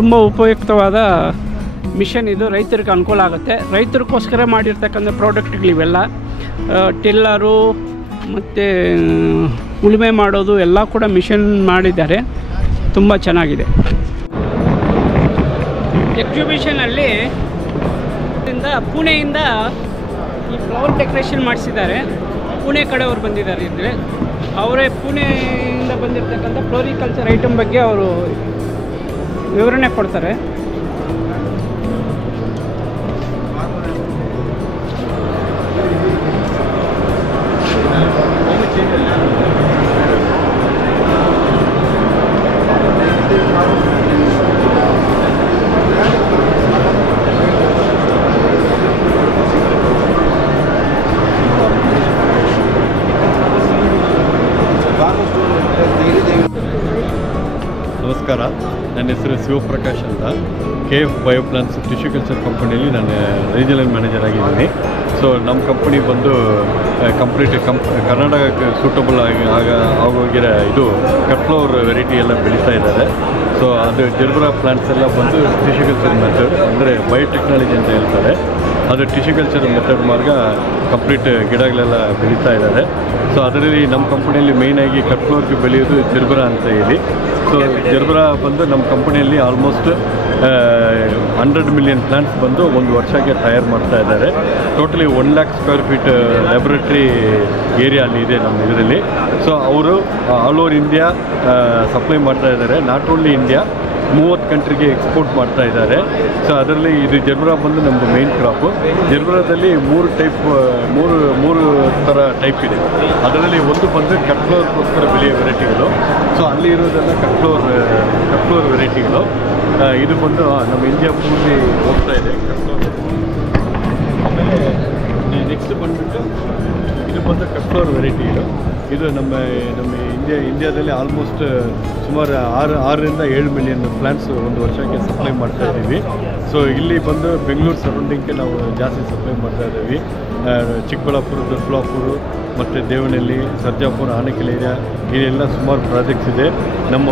ತುಂಬ ಉಪಯುಕ್ತವಾದ ಮಿಷನ್ ಇದು. ರೈತರಿಗೆ ಅನುಕೂಲ ಆಗುತ್ತೆ. ರೈತರಿಗೋಸ್ಕರ ಮಾಡಿರ್ತಕ್ಕಂಥ ಪ್ರಾಡಕ್ಟ್ಗಳಿವೆಲ್ಲ. ಟಿಲ್ಲರು ಮತ್ತು ಉಳುಮೆ ಮಾಡೋದು ಎಲ್ಲ ಕೂಡ ಮಿಷನ್ ಮಾಡಿದ್ದಾರೆ. ತುಂಬ ಚೆನ್ನಾಗಿದೆ. ಎಕ್ಸಿಬಿಷನಲ್ಲಿ ಪುಣೆಯಿಂದ ಈ ಫ್ಲವರ್ ಡೆಕೋರೇಷನ್ ಮಾಡಿಸಿದ್ದಾರೆ. ಪುಣೆ ಕಡೆಯವರು ಬಂದಿದ್ದಾರೆ ಇದ್ದರೆ. ಅವರೇ ಪುಣೆಯಿಂದ ಬಂದಿರತಕ್ಕಂಥ ಫ್ಲೋರಿಕಲ್ಚರ್ ಐಟಮ್ ಬಗ್ಗೆ ಅವರು ವಿವರಣೆ ಕೊಡ್ತಾರೆ. ನಮಸ್ಕಾರ, ನನ್ನ ಹೆಸರು ಶಿವಪ್ರಕಾಶ್ ಅಂತ. KF ಬಯೋಪ್ಲಾನ್ಸ್ ಟಿಶ್ಯೂ ಕಲ್ಚರ್ ಕಂಪನಿಯಲ್ಲಿ ನಾನು ರೀಜನಲ್ ಮ್ಯಾನೇಜರ್ ಆಗಿದ್ದೀನಿ. ಸೊ ನಮ್ಮ ಕಂಪನಿ ಬಂದು ಕಂಪ್ಲೀಟ್ ಕರ್ನಾಟಕಕ್ಕೆ ಸೂಟಬಲ್ ಆಗೋಗಿರೋ ಇದು ಕಟ್ಫ್ಲವರ್ ವೆರೈಟಿ ಎಲ್ಲ ಬೆಳೀತಾ ಇದ್ದಾರೆ. ಸೊ ಅದು ಜರ್ಬರಾ ಪ್ಲಾಂಟ್ಸ್ ಎಲ್ಲ ಬಂದು ಟಿಶ್ಯೂ ಕಲ್ಚರ್ ಮೆಥಡ್ ಅಂದರೆ ಬಯೋಟೆಕ್ನಾಲಜಿ ಅಂತ ಹೇಳ್ತಾರೆ. ಅದು ಟಿಶ್ಯೂ ಕಲ್ಚರ್ ಮೆಥಡ್ ಮಾರ್ಗ ಕಂಪ್ಲೀಟ್ ಗಿಡಗಳೆಲ್ಲ ಬೆಳೀತಾ ಇದ್ದಾರೆ. ಸೊ ಅದರಲ್ಲಿ ನಮ್ಮ ಕಂಪನಿಯಲ್ಲಿ ಮೇಯ್ನಾಗಿ ಕಟ್ಫ್ಲವರ್ಗೆ ಬೆಳೆಯೋದು ಜರ್ಬರಾ ಅಂತ ಹೇಳಿ. ಸೊ ಜರ್ಬರಾ ಬಂದು ನಮ್ಮ ಕಂಪನಿಯಲ್ಲಿ ಆಲ್ಮೋಸ್ಟ್ 100 ಮಿಲಿಯನ್ ಪ್ಲಾಂಟ್ಸ್ ಬಂದು ಒಂದು ವರ್ಷಕ್ಕೆ ತಯಾರು ಮಾಡ್ತಾ ಇದ್ದಾರೆ. Totally 1 lakh square feet laboratory area ಅಲ್ಲಿ ಇದೆ ನಮ್ಮ ಇದರಲ್ಲಿ. ಸೊ ಅವರು ಆಲ್ ಓವರ್ ಇಂಡಿಯಾ ಸಪ್ಲೈ ಮಾಡ್ತಾ ಇದ್ದಾರೆ. ನಾಟ್ ಓನ್ಲಿ ಇಂಡಿಯಾ, 30 ಕಂಟ್ರಿಗೆ ಎಕ್ಸ್ಪೋರ್ಟ್ ಮಾಡ್ತಾ ಇದ್ದಾರೆ. ಸೊ ಅದರಲ್ಲಿ ಇದು ಜರ್ಬರಾ ಬಂದು ನಮ್ಮದು ಮೇನ್ ಕ್ರಾಪು. ಜರ್ಬರಾದಲ್ಲಿ 3 ಥರ ಟೈಪ್ ಇದೆ. ಅದರಲ್ಲಿ ಒಂದು ಬಂದು ಕಟ್ಫ್ಲವರ್ಗೋಸ್ಕರ ಬೆಳೆಯೋ ವೆರೈಟಿಗಳು. ಸೊ ಅಲ್ಲಿ ಇರೋದೆಲ್ಲ ಕಟ್ಫ್ಲವರ್ ವೆರೈಟಿಗಳು. ಇದು ಬಂದು ನಮ್ಮ ಇಂಡಿಯಾ ಪೂರ್ತಿ ಹೋಗ್ತಾ ಇದೆ ಕಟ್ಫ್ಲವರ್. ಆಮೇಲೆ ನೆಕ್ಸ್ಟ್ ಬಂದುಬಿಟ್ಟು ಇದು ಬಂದು ಕಟ್ಫ್ಲವರ್ ವೆರೈಟಿಗಳು. ಇದು ನಮ್ಮ ಇಂಡಿಯಾದಲ್ಲಿ ಆಲ್ಮೋಸ್ಟ್ ಸುಮಾರು 6-7 ಮಿಲಿಯನ್ ಪ್ಲಾಂಟ್ಸ್ ಒಂದು ವರ್ಷಕ್ಕೆ ಸಪ್ಲೈ ಮಾಡ್ತಾ ಇದ್ದೀವಿ. ಸೊ ಇಲ್ಲಿ ಬಂದು ಬೆಂಗಳೂರು ಸರೌಂಡಿಂಗ್ಗೆ ನಾವು ಜಾಸ್ತಿ ಸಪ್ಲೈ ಮಾಡ್ತಾ ಇದ್ದೀವಿ. ಚಿಕ್ಕಬಳ್ಳಾಪುರ, ದೊಡ್ಡಬಳ್ಳಾಪುರ ಮತ್ತು ದೇವನಹಳ್ಳಿ, ಸರ್ಜಾಪುರ, ಆನೇಕಲ್ ಏರಿಯಾ ಇಲ್ಲೆಲ್ಲ ಸುಮಾರು ಪ್ರಾಜೆಕ್ಟ್ಸ್ ಇದೆ. ನಮ್ಮ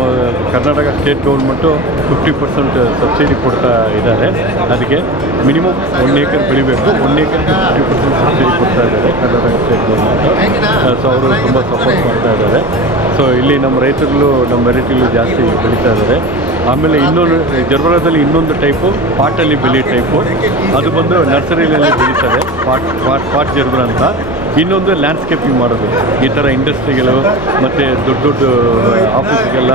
ಕರ್ನಾಟಕ ಸ್ಟೇಟ್ ಗೌರ್ಮೆಂಟು 50% ಸಬ್ಸಿಡಿ ಕೊಡ್ತಾ ಇದ್ದಾರೆ. ಅದಕ್ಕೆ ಮಿನಿಮಮ್ 1 ಏಕರ್ ಬೆಳಿಬೇಕು. 1 ಏಕರ್ಗೆ 50% ಸಬ್ಸಿಡಿ ಕೊಡ್ತಾ ಇದ್ದಾರೆ ಕರ್ನಾಟಕ ಸ್ಟೇಟ್ ಗೌರ್ಮೆಂಟು. ಸೊ ಅವರು ತುಂಬ ಸಪೋರ್ಟ್ ಮಾಡ್ತಾ ಇದ್ದಾರೆ. ಸೊ ಇಲ್ಲಿ ನಮ್ಮ ರೈತರುಗಳು ನಮ್ಮ ವೆರೈಟಿಗಳು ಜಾಸ್ತಿ ಬೆಳೀತಾ ಇದ್ದಾರೆ. ಆಮೇಲೆ ಜರ್ಬರಾದಲ್ಲಿ ಇನ್ನೊಂದು ಟೈಪು ಪಾಟಲ್ಲಿ ಬೆಳೆಯೋ ಟೈಪು. ಅದು ಬಂದು ನರ್ಸರಿಯಲ್ಲಿ ಬೆಳೀತಾರೆ, ಪಾಟ್ ಜರ್ಬರಾ ಅಂತ. ಇನ್ನೊಂದು ಲ್ಯಾಂಡ್ಸ್ಕೇಪಿಂಗ್ ಮಾಡೋದು. ಈ ಥರ ಇಂಡಸ್ಟ್ರಿಗಳು ಮತ್ತು ದೊಡ್ಡ ಆಫೀಸ್ಗೆಲ್ಲ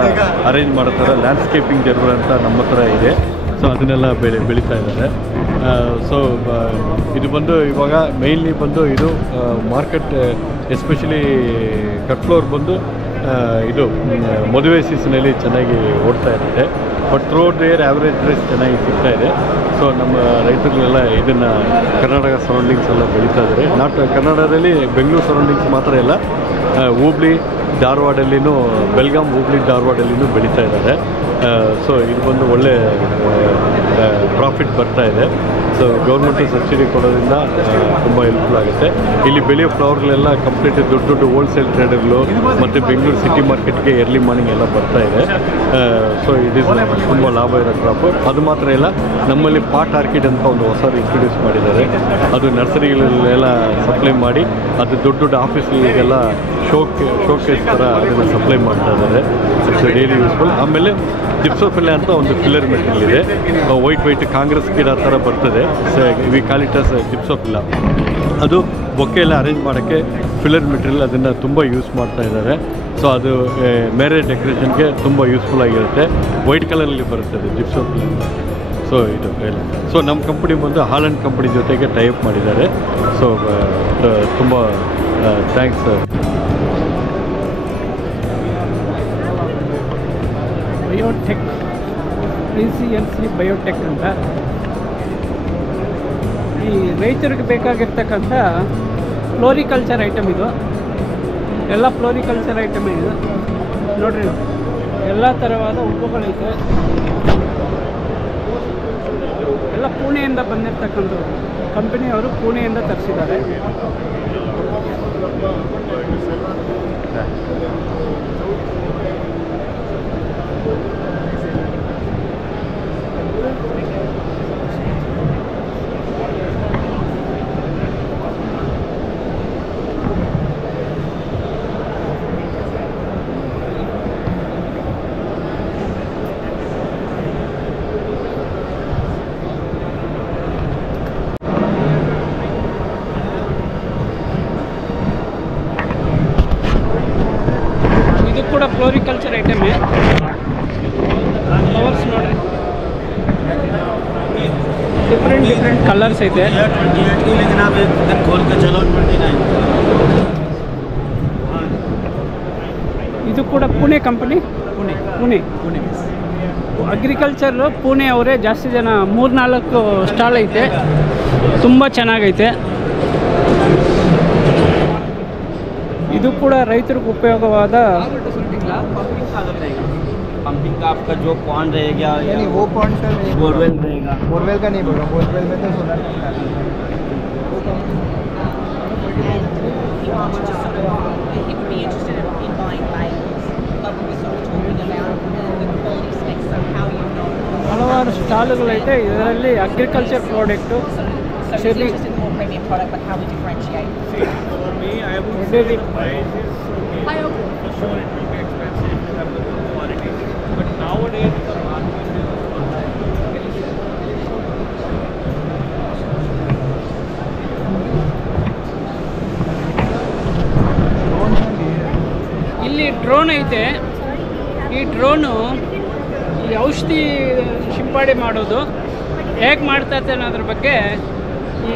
ಅರೇಂಜ್ ಮಾಡೋ ಥರ ಲ್ಯಾಂಡ್ಸ್ಕೇಪಿಂಗ್ ಜರ್ಬರಾ ಅಂತ ನಮ್ಮ ಹತ್ರ ಇದೆ. ಸೊ ಅದನ್ನೆಲ್ಲ ಬೆಳೀತಾ ಇದ್ದಾರೆ. ಸೊ ಇದು ಬಂದು ಇವಾಗ ಮೇಯ್ನ್ಲಿ ಬಂದು ಇದು ಮಾರ್ಕೆಟ್ ಎಸ್ಪೆಷಲಿ ಕಟ್ ಫ್ಲೋರ್ ಬಂದು ಇದು ಮದುವೆ ಸೀಸನಲ್ಲಿ ಚೆನ್ನಾಗಿ ಓಡ್ತಾ ಇರುತ್ತೆ. But throughout the year average price ಚೆನ್ನಾಗಿ ಸಿಗ್ತಾ ಇದೆ. ಸೊ ನಮ್ಮ ರೈತರುಗಳೆಲ್ಲ ಇದನ್ನು ಕರ್ನಾಟಕ ಸರೌಂಡಿಂಗ್ಸ್ ಎಲ್ಲ ಬೆಳೀತಾ ಇದ್ದಾರೆ. ನಾಟ್ ಕನ್ನಡದಲ್ಲಿ ಬೆಂಗಳೂರು ಸರೌಂಡಿಂಗ್ಸ್ ಮಾತ್ರ ಇಲ್ಲ, ಹುಬ್ಳಿ ಧಾರವಾಡಲ್ಲಿನೂ, ಬೆಲ್ಗಾಂ ಹುಬ್ಳಿ ಧಾರವಾಡಲ್ಲಿನೂ ಬೆಳೀತಾ ಇದ್ದಾರೆ. ಸೊ ಇದು ಬಂದು ಒಳ್ಳೆ ಪ್ರಾಫಿಟ್ ಬರ್ತಾ ಇದೆ. ಸೊ ಗೌರ್ಮೆಂಟು ಸಬ್ಸಿಡಿ ಕೊಡೋದ್ರಿಂದ ತುಂಬ ಹೆಲ್ಪ್ಫುಲ್ ಆಗುತ್ತೆ. ಇಲ್ಲಿ ಬೆಳೆಯೋ ಫ್ಲವರ್ಗಳೆಲ್ಲ ಕಂಪ್ಲೀಟ್ ದೊಡ್ಡ ದೊಡ್ಡ ಹೋಲ್ಸೇಲ್ ಟ್ರೇಡರ್ಗಳು ಮತ್ತು ಬೆಂಗಳೂರು ಸಿಟಿ ಮಾರ್ಕೆಟ್ಗೆ ಎರ್ಲಿ ಮಾರ್ನಿಂಗ್ ಎಲ್ಲ ಬರ್ತಾ ಇದೆ. ಸೊ ಇದು ತುಂಬ ಲಾಭ ಇರೋ ಕ್ರಾಪು. ಅದು ಮಾತ್ರ ಇಲ್ಲ, ನಮ್ಮಲ್ಲಿ ಪಾಟ್ ಆರ್ಕಿಡ್ ಅಂತ ಒಂದು ಹೊಸ ಇಂಟ್ರೊಡ್ಯೂಸ್ ಮಾಡಿದ್ದಾರೆ. ಅದು ನರ್ಸರಿಗಳೆಲ್ಲ ಸಪ್ಲೈ ಮಾಡಿ ಅದು ದೊಡ್ಡ ದೊಡ್ಡ ಆಫೀಸ್ಗಳಿಗೆಲ್ಲ ಶೋಕೇಸ್ ಥರ ಅದನ್ನು ಸಪ್ಲೈ ಮಾಡ್ತಾ ಇದ್ದಾರೆ. It's daily useful. ಆಮೇಲೆ ಜಿಪ್ಸೋಫಿಲ್ಲಾ ಅಂತ ಒಂದು ಫಿಲ್ಲರ್ ಮೆಟೀರಿಯಲ್ ಇದೆ, ವೈಟ್ ಕಾಂಗ್ರೆಸ್ ಗಿಡ ಥರ ಬರ್ತದೆ. We call it us gypsophila. ಅದು ಬೊಕ್ಕೆ ಎಲ್ಲ ಅರೇಂಜ್ ಮಾಡೋಕ್ಕೆ ಫಿಲ್ಲರ್ ಮೆಟೀರಿಯಲ್ ಅದನ್ನು ತುಂಬ ಯೂಸ್ ಮಾಡ್ತಾ ಇದ್ದಾರೆ. ಸೊ ಅದು ಮ್ಯಾರೇಜ್ ಡೆಕೋರೇಷನ್ಗೆ ತುಂಬ ಯೂಸ್ಫುಲ್ ಆಗಿರುತ್ತೆ. ವೈಟ್ ಕಲರಲ್ಲಿ ಬರ್ತದೆ ಜಿಪ್ಸೋಫಿಲ್ಲಾ. ಸೊ ಇದು ಎಲ್ಲ. ಸೊ ನಮ್ಮ ಕಂಪ್ನಿ ಬಂದು ಹಾಲೆಂಡ್ ಕಂಪ್ನಿ ಜೊತೆಗೆ ಟೈಅಪ್ ಮಾಡಿದ್ದಾರೆ. ಸೊ ತುಂಬ ಥ್ಯಾಂಕ್ಸ್. ಬಯೋಟೆಕ್, PCLC ಬಯೋಟೆಕ್ ಅಂತ ಈ ರೈತರಿಗೆ ಬೇಕಾಗಿರ್ತಕ್ಕಂಥ ಫ್ಲೋರಿಕಲ್ಚರ್ ಐಟಮ್ ಇದು. ಎಲ್ಲ ಫ್ಲೋರಿಕಲ್ಚರ್ ಐಟಮ್ ಇದು ನೋಡ್ರಿ. ಎಲ್ಲ ಥರವಾದ ಹೂವುಗಳೈತೆ. ಎಲ್ಲ ಪುಣೆಯಿಂದ ಬಂದಿರ್ತಕ್ಕಂಥದ್ದು. ಕಂಪನಿಯವರು ಪುಣೆಯಿಂದ ತರಿಸಿದ್ದಾರೆ. ಕೂಡ ಫ್ಲೋರಿಕಲ್ಚರ್ ಐಟಮೇ. ಫ್ಲವರ್ಸ್ ನೋಡ್ರಿ, ಡಿಫ್ರೆಂಟ್ ಕಲರ್ಸ್ ಐತೆ. ಇದು ಕೂಡ ಪುಣೆ ಕಂಪನಿ. ಪುಣೆ ಅಗ್ರಿಕಲ್ಚರ್ ಪುಣೆ ಅವರೇ. ಜಾಸ್ತಿ ಜನ 3-4 ಸ್ಟಾಲ್ ಐತೆ. ತುಂಬ ಚೆನ್ನಾಗೈತೆ. ಇದು ಕೂಡ ರೈತರಿಗೆ ಉಪಯೋಗವಾದ. पंपिंग का आपका जो पॉन्ड रहेगा, नहीं वो पॉन्ड का नहीं, बोरवेल रहेगा. बोरवेल का नहीं बोल रहा, बोरवेल में तो सोलर ಹಲವಾರು ಸ್ಟಾಲ್ಗಳೈತೆ. ಇದರಲ್ಲಿ ಅಗ್ರಿಕಲ್ಚರ್ ಪ್ರಾಡಕ್ಟು, ಇಲ್ಲಿ ಡ್ರೋನ್ ಐತೆ. ಈ ಡ್ರೋನು ಈ ಔಷಧಿ ಸಿಂಪಡಣೆ ಮಾಡೋದು ಹೇಗೆ ಮಾಡ್ತಾರೆ ಅನ್ನೋದ್ರ ಬಗ್ಗೆ ಈ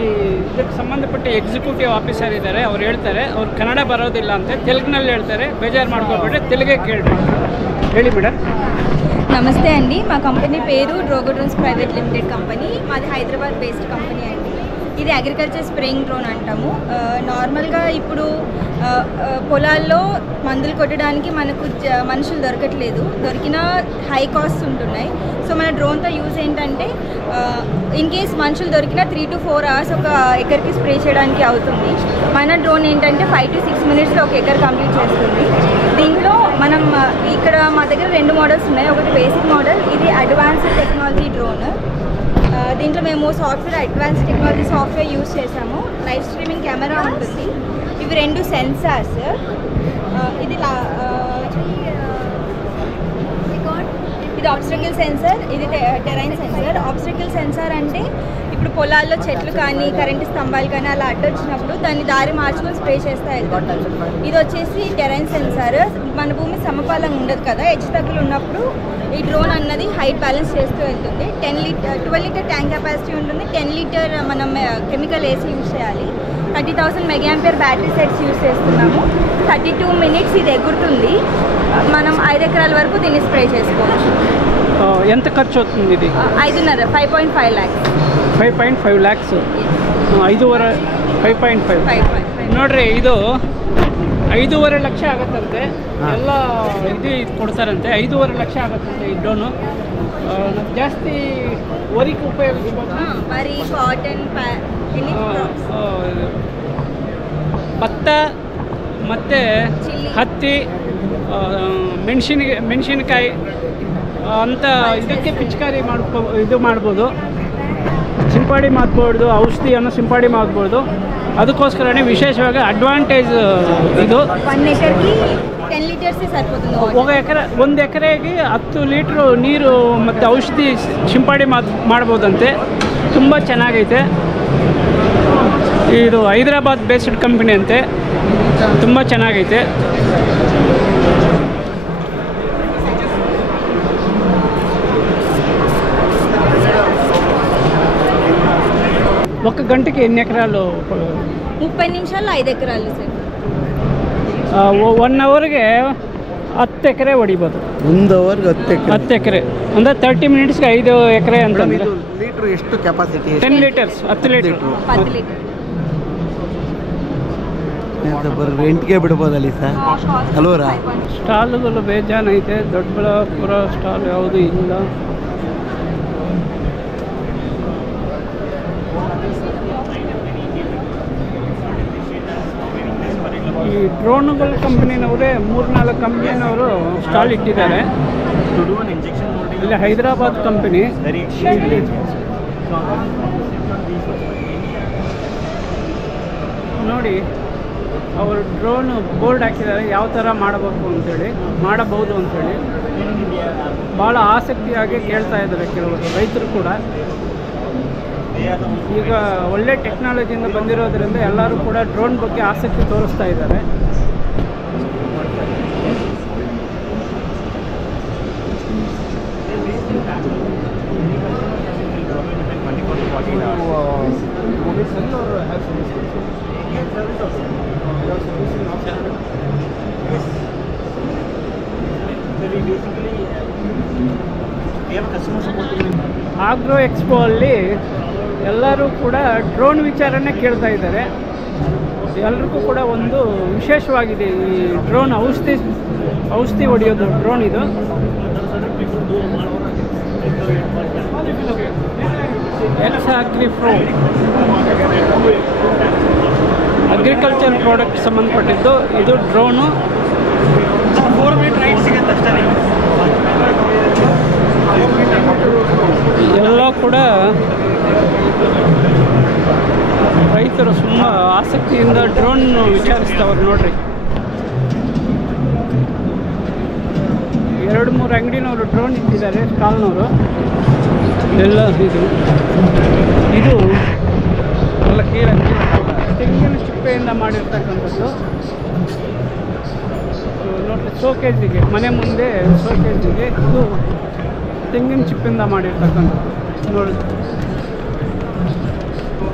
ಇದಕ್ಕೆ ಸಂಬಂಧಪಟ್ಟ ಎಕ್ಸಿಕ್ಯೂಟಿವ್ ಆಫೀಸರ್ ಇದ್ದಾರೆ, ಅವ್ರು ಹೇಳ್ತಾರೆ. ಅವ್ರು ಕನ್ನಡ ಬರೋದಿಲ್ಲ ಅಂತ ತೆಲುಗಿನಲ್ಲಿ ಹೇಳ್ತಾರೆ. ಬೇಜಾರು ಮಾಡ್ಕೋಬೇಡಿ, ತೆಲುಗೇ ಕೇಳಬೇಕು. ಹೇಳಿ ಮೇಡಮ್. నమస్తే అండి. మా కంపెనీ పేరు Drogo drones private limited company. మాది హైదరాబాద్ బేస్డ్ కంపెనీ అండి. ఇది అగ్రికల్చర్ స్ప్రేయింగ్ డ్రోన్ అంటాము. నార్మల్గా ఇప్పుడు పొలాల్లో మందులు కొట్టడానికి మనకు మనుషులు దొరకట్లేదు. దొరికిన హై కాస్ట్ ఉంటున్నాయి. సో మన డ్రోన్తో యూజ్ ఏంటంటే ఇన్ కేస్ మనుషులు దొరికిన 3 to 4 hours ఒక ఎకర్కి స్ప్రే చేయడానికి అవుతుంది. మన డ్రోన్ ఏంటంటే 5 to 6 minutesలో ఒక ఎకర్ కంప్లీట్ చేస్తుంది. దీంట్లో మనం ఇక్కడ మా దగ్గర 2 మోడల్స్ ఉన్నాయి. ఒకటి బేసిక్ మోడల్, ఇది అడ్వాన్స్డ్ టెక్నాలజీ డ్రోన్. దీంట్లో మేము అడ్వాన్స్డ్ టెక్నాలజీ సాఫ్ట్వేర్ యూజ్ చేసాము. లైవ్ స్ట్రీమింగ్ కెమెరా ఉంటుంది. ఇవి 2 సెన్సార్స్. ఇది ఆబ్స్టకిల్ సెన్సార్, ఇది టెరైన్ సెన్సార్. ఆబ్స్టకిల్ సెన్సార్ అంటే ఇప్పుడు పొలాల్లో చెట్లు కానీ కరెంటు స్తంభాలు కానీ అలా అడ్డొచ్చినప్పుడు దాన్ని దారి మార్చుకొని స్ప్రే చేస్తే వెళ్తారు. ఇది వచ్చేసి టెరైన్ సెన్సార్. మన భూమి సమపాలంగా ఉండదు కదా, హెచ్చుతగ్గులు ఉన్నప్పుడు ఈ డ్రోన్ అన్నది హైట్ బ్యాలెన్స్ చేస్తూ వెళ్తుంది. 12 లీటర్ ట్యాంక్ కెపాసిటీ ఉంటుంది. 10 లీటర్ మనం కెమికల్ వేసి యూజ్ చేయాలి. 30,000 మెగాంపియర్ బ్యాటరీ సెట్స్ యూజ్ చేస్తున్నాము. 32 మినిట్స్ ఇది ఎగురుతుంది. మనం 5 ఎకరాల వరకు దీన్ని స్ప్రే చేసుకోవచ్చు. ఎంత ఖర్చు అవుతుంది ఇది? 5.5 lakhs. 5.5 lakhs. 5.5 ನೋಡ್ರಿ, ಇದು 5.5 ಲಕ್ಷ ಆಗತ್ತಂತೆ. ಎಲ್ಲ ಇದು ಕೊಡ್ತಾರಂತೆ. 5.5 ಲಕ್ಷ ಆಗತ್ತಂತೆ ಈ ಡ್ರೋನು. ಜಾಸ್ತಿ ವರಿಗೆ ಉಪಯೋಗಿಸ್ಬೋದು. ವರಿ, ಕಾಟನ್, ಭತ್ತ ಮತ್ತು ಹತ್ತಿ, ಮೆಣಸಿನಕಾಯಿ ಅಂತ ಇದಕ್ಕೆ ಪಿಚಕಾರಿ ಇದು ಮಾಡ್ಬೋದು, ಸಿಂಪಡಿ ಮಾಡ್ಬೋದು, ಔಷಧಿಯನ್ನು ಸಿಂಪಡಿ ಮಾಡ್ಬೋದು. ಅದಕ್ಕೋಸ್ಕರನೇ ವಿಶೇಷವಾಗಿ ಅಡ್ವಾಂಟೇಜ್ ಇದು. 1 ಎಕರೆಗೆ 10 ಲೀಟರ್ಸೇ ಸರಿಪೋతుంది. ಒಂದು ಎಕರೆಗೆ 10 ಲೀಟ್ರು ನೀರು ಮತ್ತು ಔಷಧಿ ಸಿಂಪಡಿ ಮಾಡ್ಬೋದಂತೆ. ತುಂಬ ಚೆನ್ನಾಗೈತೆ. ಇದು ಹೈದರಾಬಾದ್ ಬೇಸ್ಡ್ ಕಂಪನಿ ಅಂತೆ. ತುಂಬ ಚೆನ್ನಾಗೈತೆ. ఒక గంటకి ఎన్ని ఎకరాలు? 30 నిమిషాల్లో 5 ఎకరాలు సార్. 1 hourಗೆ 10 ಎಕರೆ ಹೊಡಿಬೋದು. 1 hourಗೆ 10 ಎಕರೆ ಅಂದರೆ 30 ಮಿನಿಟ್ಸ್ಗೆ 5 ಎಕರೆ ಅಂತಂದರೆ ಲೀಟ್ರ್ ಎಷ್ಟು ಕೆಪಾಸಿಟಿ? 10 litres, 10 litre. 10 ಲೀಟರ್ ಬರೀ ರೆಂಟ್ಗೆ ಬಿಡ್ಬೋದಲ್ಲಿ ಸರ್ ಅಲ್ವರಾ? ಸ್ಟಾಲ್ಗಳು ಬೇಜಾನೈತೆ. ದೊಡ್ಡಬಳ್ಳಾಪುರ ಸ್ಟಾಲ್ ಯಾವುದು ಇಲ್ಲ. ಈ ಡ್ರೋನುಗಳ ಕಂಪ್ನಿನವರೇ 3-4 ಕಂಪ್ನಿನವರು ಸ್ಟಾಲ್ ಇಟ್ಟಿದ್ದಾರೆ. ಇಲ್ಲಿ ಹೈದರಾಬಾದ್ ಕಂಪನಿ. ನೋಡಿ, ಅವರು ಡ್ರೋನು ಬೋರ್ಡ್ ಹಾಕಿದ್ದಾರೆ, ಯಾವ ಥರ ಮಾಡಬೇಕು ಅಂಥೇಳಿ, ಮಾಡಬಹುದು ಅಂಥೇಳಿ. ಭಾಳ ಆಸಕ್ತಿಯಾಗಿ ಕೇಳ್ತಾ ಇದ್ದಾರೆ ಕೆಲವರು ರೈತರು ಕೂಡ. ಈಗ ಒಳ್ಳೆ ಟೆಕ್ನಾಲಜಿಯಿಂದ ಬಂದಿರೋದ್ರಿಂದ ಎಲ್ಲರೂ ಕೂಡ ಡ್ರೋನ್ ಬಗ್ಗೆ ಆಸಕ್ತಿ ತೋರಿಸ್ತಾ ಇದ್ದಾರೆ. ಆಗ್ರೋ ಎಕ್ಸ್ಪೋ ಅಲ್ಲಿ ಎಲ್ಲರೂ ಕೂಡ ಡ್ರೋನ್ ವಿಚಾರನೇ ಕೇಳ್ತಾ ಇದ್ದಾರೆ. ಎಲ್ರಿಗೂ ಕೂಡ ಒಂದು ವಿಶೇಷವಾಗಿದೆ ಈ ಡ್ರೋನ್. ಔಷಧಿ ಹೊಡೆಯೋದು ಡ್ರೋನ್ ಇದು. ಎಕ್ಸಾಗ್ರಿಪ್ರೋ ಅಗ್ರಿಕಲ್ಚರ್ ಪ್ರಾಡಕ್ಟ್ ಸಂಬಂಧಪಟ್ಟಿದ್ದು ಇದು ಡ್ರೋನು. 4 ಮೀಟರ್ ಹೈಟ್ ಸಿಗುತ್ತೆ ಅಷ್ಟೇ. ಎಲ್ಲ ಕೂಡ ರೈತರು ತುಂಬ ಆಸಕ್ತಿಯಿಂದ ಡ್ರೋನ್ ವಿಚಾರಿಸ್ತವ್ರು. ನೋಡ್ರಿ, 2-3 ಅಂಗಡಿನವರು ಡ್ರೋನ್ ಇಟ್ಟಿದ್ದಾರೆ, ಸ್ಟಾಲ್ನವರು ಎಲ್ಲ. ಇದು ಎಲ್ಲ ಕೀಳಂಗಿ ತೆಂಗಿನ ಚಿಪ್ಪೆಯಿಂದ ಮಾಡಿರ್ತಕ್ಕಂಥದ್ದು. ನೋಡ್ರಿ, ಶೋಕೇಜಿಗೆ, ಮನೆ ಮುಂದೆ ಶೋಕೇಜಿಗೆ ಇದು ತೆಂಗಿನ ಚಿಪ್ಪೆಯಿಂದ ಮಾಡಿರ್ತಕ್ಕಂಥದ್ದು. ನೋಡಿ,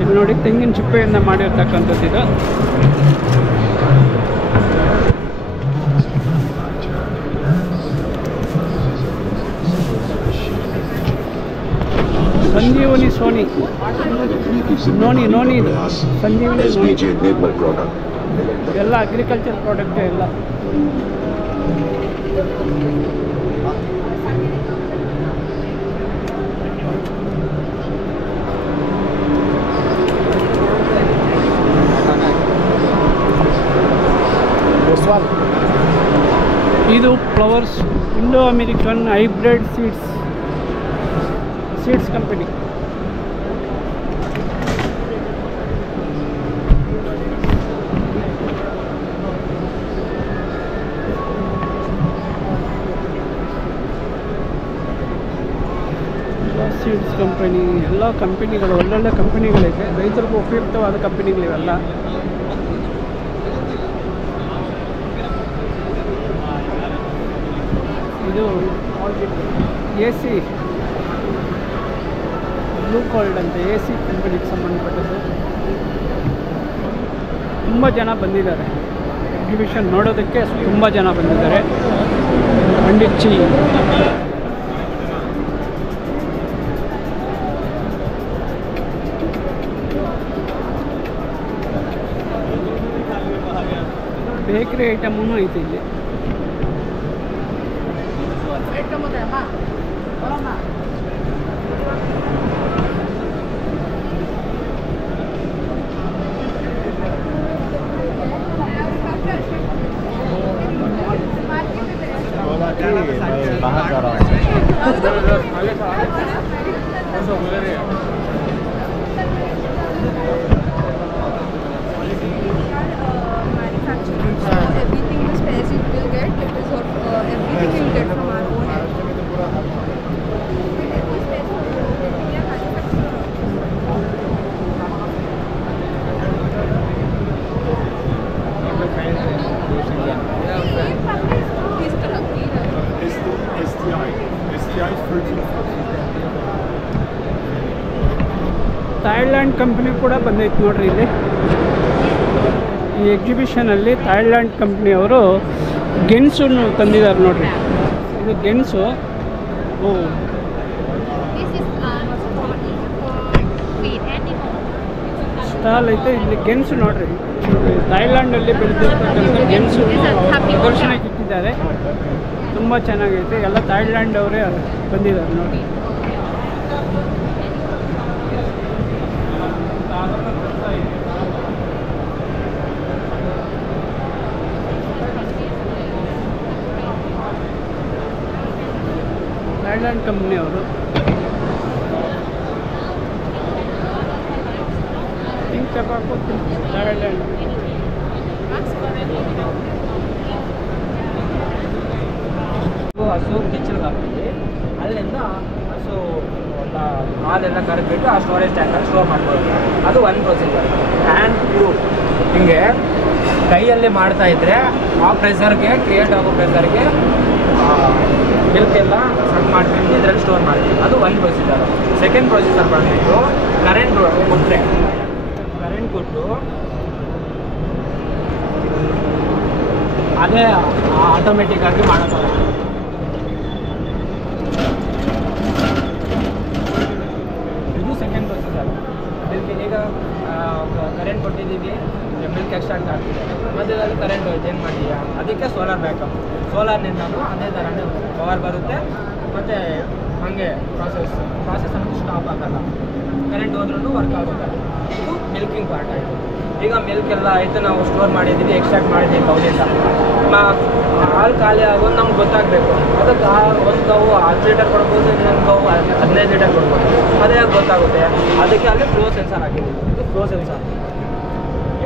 ಇಲ್ಲಿ ನೋಡಿ, ತೆಂಗಿನ ಚಿಪ್ಪೆಯಿಂದ ಮಾಡಿರ್ತಕ್ಕಂಥದ್ದು ಇದು. ಸಂಜೀವನಿ ಸೋನಿ ನೋನಿ ಇದು ಸಂಜೀವನಿ ನೋನಿ. ಎಲ್ಲ ಅಗ್ರಿಕಲ್ಚರ್ ಪ್ರಾಡಕ್ಟ್ ಎಲ್ಲ. ಇದು flowers Indo American hybrid seeds company. Company ಎಲ್ಲ ಕಂಪನಿಗಳು ಒಳ್ಳೊಳ್ಳೆ ಕಂಪನಿಗಳಿವೆ, ರೈತರಿಗೂ ಉಪಯುಕ್ತವಾದ ಕಂಪನಿಗಳಿವೆಲ್ಲ. ಇದು AC ಬ್ಲೂ ಕೋಲ್ಡ್ ಅಂತ AC ಕಂಪನಿಗೆ ಸಂಬಂಧಪಟ್ಟದ್ದು. ತುಂಬ ಜನ ಬಂದಿದ್ದಾರೆ ಎಕ್ಸಿಬಿಷನ್ ನೋಡೋದಕ್ಕೆ, ತುಂಬ ಜನ ಬಂದಿದ್ದಾರೆ. ಅಂಡಿಚ್ಚಿ ಬೇಕ್ರಿ ಐಟಮೂ ಐತೆ ಇಲ್ಲಿ. Everything the spares you will get, it is everything you get from our own end. Thailand company ಕೂಡ ಬಂದೈತೆ ನೋಡ್ರಿ ಇಲ್ಲಿ. ಈ ಎಕ್ಸಿಬಿಷನಲ್ಲಿ ಥಾಯ್ಲ್ಯಾಂಡ್ ಕಂಪ್ನಿಯವರು ಗೆಣಸನ್ನು ತಂದಿದ್ದಾರೆ ನೋಡ್ರಿ. ಇದು ಗೆಣಸು. ಓ, ಸ್ಟಾಲ್ ಐತೆ ಇಲ್ಲಿ. ಗೆಣಸು ನೋಡ್ರಿ, ಥಾಯ್ಲ್ಯಾಂಡಲ್ಲಿ ಬೆಳೆದಿರ್ತಕ್ಕಂಥ ಗೆಣಸು ಪ್ರದರ್ಶನಕ್ಕೆ ಇಟ್ಟಿದ್ದಾರೆ. ತುಂಬ ಚೆನ್ನಾಗೈತೆ. ಎಲ್ಲ ಥಾಯ್ಲ್ಯಾಂಡ್ ಅವರೇ ಬಂದಿದ್ದಾರೆ ನೋಡಿ. ಥಾಯ್ಲ್ಯಾಂಡ್ ಕಂಪ್ನಿಯವರು ಹಿಂಗೆ ಚಪಾಕು ಥಾಯ್ಲ್ಯಾಂಡ್. ಹಸು ಕಿಚ್ಚಲ್ಗೆ ಹಾಕ್ತೀವಿ. ಅಲ್ಲಿಂದ ಹಸು ಹಾಲೆಲ್ಲ ಕರೆದ್ಬಿಟ್ಟು ಆ ಸ್ಟೋರೇಜ್ ಟ್ಯಾಂಕಲ್ಲಿ ಸ್ಟೋರ್ ಮಾಡ್ಕೊಳ್ಳೋದು. ಅದು ಒಂದು ಪ್ರೊಸೀಜರ್. ಹ್ಯಾಂಡ್ ಪ್ರೂ ಹಿಂಗೆ ಕೈಯಲ್ಲಿ ಮಾಡ್ತಾ ಇದ್ದರೆ ಆ ಪ್ರೆಷರ್ಗೆ, ಕ್ರಿಯೇಟ್ ಆಗೋ ಪ್ರೆಷರ್ಗೆ ಮಿಲ್ಕ್ ಎಲ್ಲ ಸಣ್ಣ ಮಾಡ್ಕೊಂಡು ಇದರಲ್ಲಿ ಸ್ಟೋರ್ ಮಾಡ್ತೀವಿ. ಅದು ಒಂದು ಪ್ರೊಸೀಜರ್. ಸೆಕೆಂಡ್ ಪ್ರೊಸೀಜರ್ ಬಂದ್ಬಿಟ್ಟು ಕರೆಂಟ್ ಕೊಟ್ಟರೆ, ಕರೆಂಟ್ ಕೊಟ್ಟು ಅದೇ ಆಟೋಮೆಟಿಕ್ಕಾಗಿ ಮಾಡೋಕ್ಕಲ್ಲ. ಇದು ಸೆಕೆಂಡ್ ಪ್ರೊಸೀಜರ್. ಮಿಲ್ಕ್ ಈಗ ಕರೆಂಟ್ ಕೊಟ್ಟಿದ್ದೀವಿ, ಮಿಲ್ಕ್ ಎಕ್ಸ್ಟ್ರಾಕ್ಟ್ ಆಗ್ತಿದೆ, ಮಧ್ಯದಲ್ಲಿ ಕರೆಂಟ್ ಏನು ಮಾಡ್ತೀಯಾ, ಅದಕ್ಕೆ ಸೋಲಾರ್ ಬ್ಯಾಕಪ್. ಸೋಲಾರ್ನಿಂದಲೂ ಅದೇ ಥರನೇ ಪವರ್ ಬರುತ್ತೆ ಮತ್ತು ಹಾಗೆ ಪ್ರಾಸೆಸ್ ಅನ್ನೋದು ಸ್ಟಾಪ್ ಆಗಲ್ಲ. ಕರೆಂಟ್ ಹೋದ್ರೂ ವರ್ಕ್ ಆಗುತ್ತೆ. ಇದು ಮಿಲ್ಕಿಂಗ್ ಪಾರ್ಟ್ ಆಯಿತು. ಈಗ ಮಿಲ್ಕ್ ಎಲ್ಲ ಆಯಿತು, ನಾವು ಸ್ಟೋರ್ ಮಾಡಿದ್ದೀವಿ, ಎಕ್ಸ್ಟ್ರಾಕ್ಟ್ ಮಾಡಿದ್ದೀವಿ ಕೌಲಿಂದ. ಹಾಲು ಖಾಲಿ ಆಗೋದು ನಮ್ಗೆ ಗೊತ್ತಾಗಬೇಕು. ಅದಕ್ಕೆ ಒಂದು ಗಾವು 10 ಲೀಟರ್ ಕೊಡ್ಬೋದು, ಇನ್ನೊಂದು ಗಾವು 15 ಲೀಟರ್ ಕೊಡ್ಬೋದು. ಅದೇ ಗೊತ್ತಾಗುತ್ತೆ. ಅದಕ್ಕೆ ಅಲ್ಲಿ ಫ್ಲೋ ಸೆನ್ಸರ್ ಹಾಕಿದ್ದೀವಿ. ಇದು ಫ್ಲೋ ಸೆನ್ಸರ್.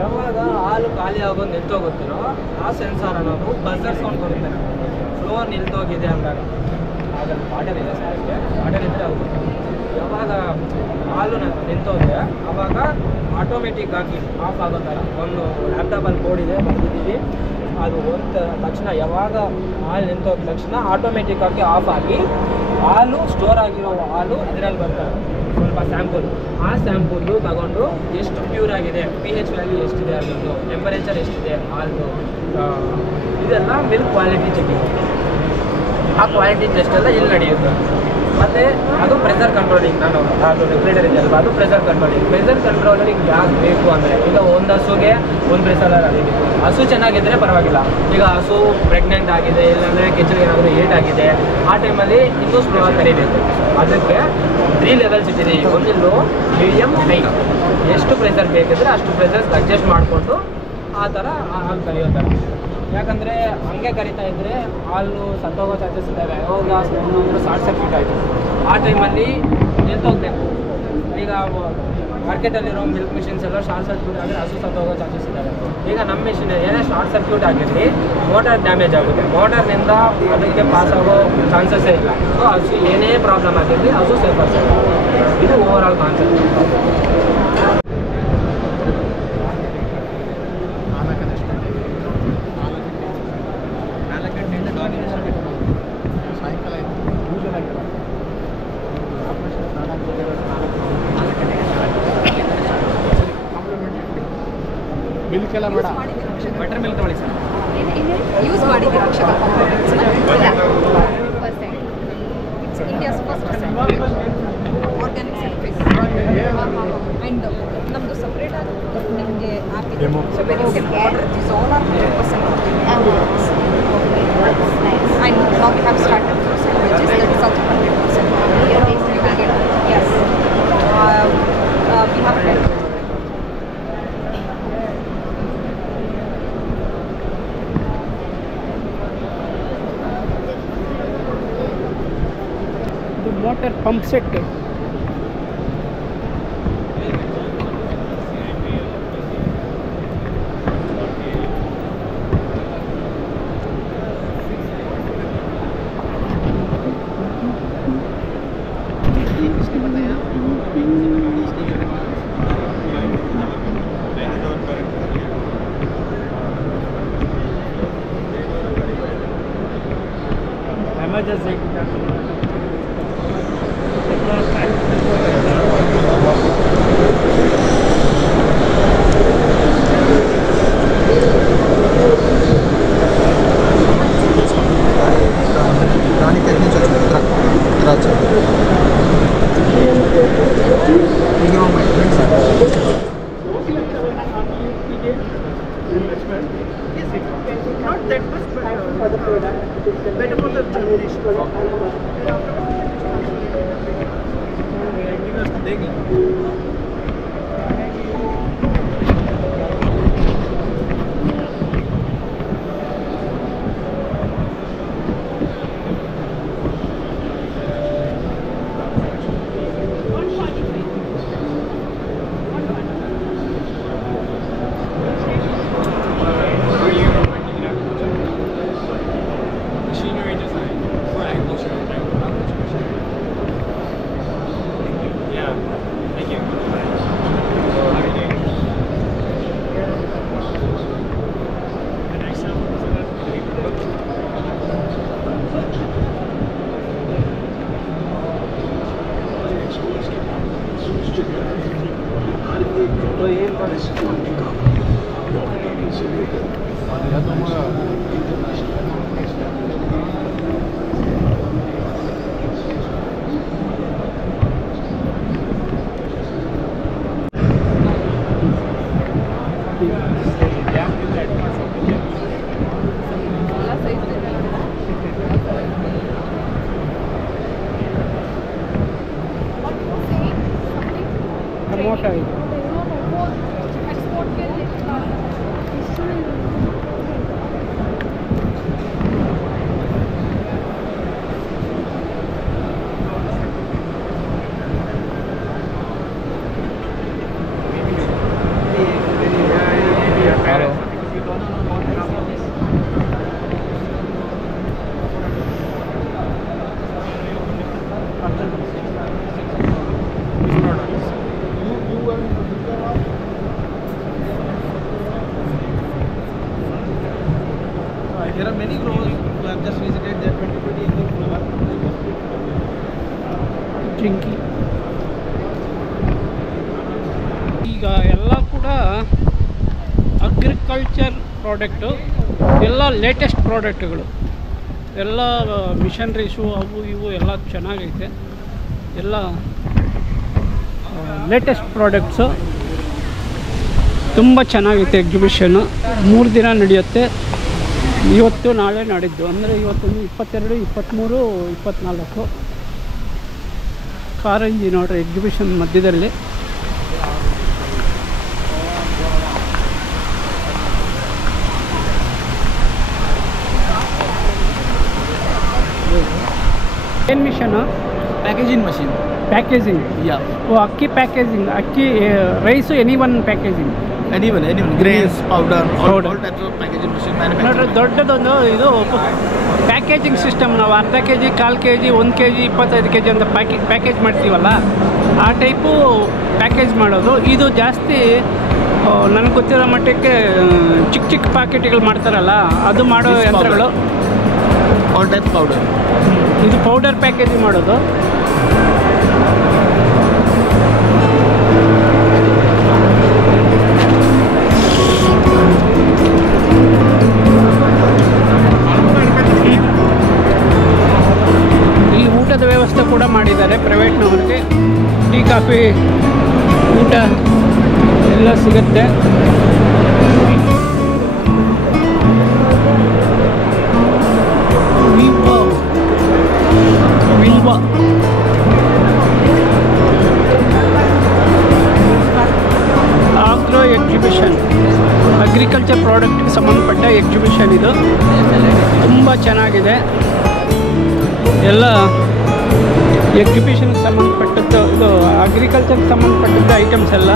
ಯಾವಾಗ ಹಾಲು ಖಾಲಿ ಆಗೋದು ನಿಲ್ತೋಗುತ್ತೋ ಆ ಸೆನ್ಸಾರ್ ಅನ್ನೋದು ಬಜರ್ ಸೌಂಡ್ ಕೊಡುತ್ತೆ. ಫ್ಲೋ ನಿಲ್ತೋಗಿದೆ ಅಂದಾಗ ಅದನ್ನು ವಾಟರ್ ಇದೆ ಸಾರಿಗೆ, ವಾಟರ್ ಇದ್ದರೆ ಅದು ಯಾವಾಗ ಹಾಲು ನಿಂತೋದ್ರೆ ಆವಾಗ ಆಟೋಮೆಟಿಕ್ ಆಗಿ ಆಫ್ ಆಗೋ ಥರ ಒಂದು ಲ್ಯಾಪ್ಟಾಪಲ್ಲಿ ಕೋಡ್ ಇದೆ, ಬರ್ತಿದ್ದೀವಿ. ಅದು ಒಂದು ತಕ್ಷಣ ಯಾವಾಗ ಹಾಲು ನಿಂತೋದ ತಕ್ಷಣ ಆಟೋಮೆಟಿಕ್ ಆಗಿ ಆಫ್ ಆಗಿ ಹಾಲು ಸ್ಟೋರ್ ಆಗಿರೋ ಹಾಲು ಇದರಲ್ಲಿ ಬರ್ತಾರೆ. ಸ್ವಲ್ಪ ಸ್ಯಾಂಪಲ್, ಆ ಸ್ಯಾಂಪಲ್ಲು ತಗೊಂಡು ಎಷ್ಟು ಪ್ಯೂರ್ ಆಗಿದೆ, pH ವ್ಯಾಲ್ಯೂ ಎಷ್ಟಿದೆ, ಅದರದ್ದು ಟೆಂಪರೇಚರ್ ಎಷ್ಟಿದೆ, ಹಾಲು ಇದೆಲ್ಲ ಮಿಲ್ಕ್ ಕ್ವಾಲಿಟಿ ಚೆಕಿಂಗ್. ಆ ಕ್ವಾಲಿಟಿ ಟೆಸ್ಟ್ ಎಲ್ಲ ಇಲ್ಲಿ ನಡೆಯುತ್ತೆ. ಮತ್ತು ಅದು ಪ್ರೆಷರ್ ಕಂಟ್ರೋಲಿಂಗ್. ನಾನು ಅದು ರೆಗ್ಯುಲೇಟರ್ ಇದೆಯಲ್ವ, ಅದು ಪ್ರೆಷರ್ ಕಂಟ್ರೋಲಿಂಗ್. ಪ್ರೆಷರ್ ಕಂಟ್ರೋಲರಿಗೆ ಯಾಕೆ ಬೇಕು ಅಂದರೆ, ಈಗ ಒಂದು ಹಸುಗೆ ಒಂದು ಪ್ರೆಷರ್ ಆಗಿದೆ. ಹಸು ಚೆನ್ನಾಗಿದ್ದರೆ ಪರವಾಗಿಲ್ಲ. ಈಗ ಹಸು ಪ್ರೆಗ್ನೆಂಟ್ ಆಗಿದೆ, ಇಲ್ಲಾಂದರೆ ಕೆಚ್ಚಲಿಗೆ ಏನಾದರೂ ಏಟ್ ಆಗಿದೆ, ಆ ಟೈಮಲ್ಲಿ ಇನ್ನೂ ಸ್ಲೋ ಆಗಿ ಕರಿಬೇಕು. ಅದಕ್ಕೆ 3 ಲೆವೆಲ್ಸ್ ಇಟ್ಟಿದೆ. ಒಂದು ಲೋ, ಮೀಡಿಯಮ್, ಹೈ. ಎಷ್ಟು ಪ್ರೆಷರ್ ಬೇಕಿದ್ರೆ ಅಷ್ಟು ಪ್ರೆಷರ್ಸ್ ಅಡ್ಜಸ್ಟ್ ಮಾಡಿಕೊಂಡು ಆ ಥರ ಹಾಲು ಕರಿಯೋ ಥರ. ಯಾಕಂದರೆ ಹಂಗೆ ಕರಿತಾ ಇದ್ದರೆ ಹಾಲು ಸತ್ತೋಗೋ ಚಾನ್ಸಸ್ ಇದ್ದಾವೆ. ಯಾವಾಗ ಶಾರ್ಟ್ ಸರ್ಕ್ಯೂಟ್ ಆಯಿತು ಆ ಟೈಮಲ್ಲಿ ನಿಂತೋಗ್ಬೇಕು. ಈಗ ಮಾರ್ಕೆಟಲ್ಲಿರೋ ಮಿಲ್ಕ್ ಮಿಷಿನ್ಸ್ ಎಲ್ಲ ಶಾರ್ಟ್ ಸರ್ಕ್ಯೂಟ್ ಆದರೆ ಹಸು ಸತ್ತೋಗೋ ಚಾನ್ಸಸ್ ಇದ್ದಾವೆ. ಈಗ ನಮ್ಮ ಮಿಷಿನ್ ಏನೇ ಶಾರ್ಟ್ ಸರ್ಕ್ಯೂಟ್ ಆಗಿರಲಿ ಮೋಟರ್ ಡ್ಯಾಮೇಜ್ ಆಗುತ್ತೆ, ಮೋಟರ್ನಿಂದ ಅದಕ್ಕೆ ಪಾಸ್ ಆಗೋ ಚಾನ್ಸಸ್ಸೇ ಇಲ್ಲ. ಸೊ ಹಸು ಏನೇ ಪ್ರಾಬ್ಲಮ್ ಆಗಿರಲಿ ಹಸು ಸೇಫ್ ಆಗ್ತದೆ. ಇದು ಓವರ್ ಆಲ್ ಕಾನ್ಸೆಪ್ಟ್. ಮಿಲ್ಕ್ ಎಲ್ಲ ಬೇಡ, ಬಟರ್ ಮಿಲ್ಕ್ ತೊಗೊಳ್ಳಿ ಸರ್. ಯೂಸ್ ಮಾಡಿದ್ದೀರಾ Akshara India's first organic certificate and ನಮ್ಮದು ಸಪ್ರೇಟ್ ಆಗಿ ನಿಮಗೆ ಆ್ಯಪ್ ಇದೆ. So when you can order this all are 100% and now we have started for sandwiches that is also 100%. You will get, yes, we have water pump set. Emergency tomato ಇದೆ. There are many grows who have just visited their 2020 Indian flower. ಜಿಂಕಿ ಈಗ ಎಲ್ಲ ಕೂಡ ಅಗ್ರಿಕಲ್ಚರ್ ಪ್ರಾಡಕ್ಟು, ಎಲ್ಲ ಲೇಟೆಸ್ಟ್ ಪ್ರಾಡಕ್ಟ್ಗಳು, ಎಲ್ಲ ಮಿಷನ್ರೀಸು ಅವು ಇವು ಎಲ್ಲ ಚೆನ್ನಾಗೈತೆ. ಎಲ್ಲ ಲೇಟೆಸ್ಟ್ ಪ್ರಾಡಕ್ಟ್ಸು ತುಂಬ ಚೆನ್ನಾಗೈತೆ. ಎಕ್ಸಿಬಿಷನ್ನು 3 ದಿನ ನಡೆಯುತ್ತೆ. ಇವತ್ತು ನಾಳೆ ನಾಡಿದ್ದು ಅಂದರೆ ಇವತ್ತೊಂದು 22, 23, 24 ಕಾರಂಜಿ ನೋಡ್ರಿ ಎಕ್ಸಿಬಿಷನ್ ಮಧ್ಯದಲ್ಲಿ. ಏನು ಮಿಷನ್ನು packaging machine. ಪ್ಯಾಕೇಜಿಂಗ್. Yeah. ಓ, ಅಕ್ಕಿ ಪ್ಯಾಕೇಜಿಂಗ್, ಅಕ್ಕಿ rice any one packaging. Anyone. Grains, powder, Powder. all types of packaging machine ನೋಡ್ರಿ, manufacturing. ದೊಡ್ಡದೊಂದು ಇದು ಪ್ಯಾಕೇಜಿಂಗ್ ಸಿಸ್ಟಮ್. ನಾವು ಅರ್ಧ K G, 1/4 kg, 1 kg, 25 kg ಅಂತ ಪ್ಯಾಕೇಜ್ ಮಾಡ್ತೀವಲ್ಲ, ಆ ಟೈಪು ಪ್ಯಾಕೇಜ್ ಮಾಡೋದು. ಇದು ಜಾಸ್ತಿ ನನಗೆ ಗೊತ್ತಿರೋ ಮಟ್ಟಕ್ಕೆ ಚಿಕ್ಕ ಚಿಕ್ಕ ಪ್ಯಾಕೆಟ್ಗಳು ಮಾಡ್ತಾರಲ್ಲ, ಅದು ಮಾಡೋ This ಯಂತ್ರಗಳು. All types powder. ಇದು ಪೌಡರ್ ಪ್ಯಾಕೇಜಿಂಗ್ ಮಾಡೋದು. ಇಲ್ಲಿ ಊಟದ ವ್ಯವಸ್ಥೆ ಕೂಡ ಮಾಡಿದ್ದಾರೆ ಪ್ರೈವೇಟ್ನವ್ರಿಗೆ. ಟೀ, ಕಾಫಿ, ಊಟ ಎಲ್ಲ ಸಿಗುತ್ತೆ. ವಿಲ್ವಾ ಆಗ್ರೋ ಎಕ್ಸಿಬಿಷನ್, ಅಗ್ರಿಕಲ್ಚರ್ ಪ್ರಾಡಕ್ಟ್ಗೆ ಸಂಬಂಧಪಟ್ಟ ಎಕ್ಸಿಬಿಷನ್. ಇದು ತುಂಬ ಚೆನ್ನಾಗಿದೆ. ಎಲ್ಲ ಎಕ್ಸಿಬಿಷನ್ಗೆ ಸಂಬಂಧಪಟ್ಟದ್ದು, ಇದು ಅಗ್ರಿಕಲ್ಚರ್ಗೆ ಸಂಬಂಧಪಟ್ಟದ್ದು ಐಟಮ್ಸ್ ಎಲ್ಲ,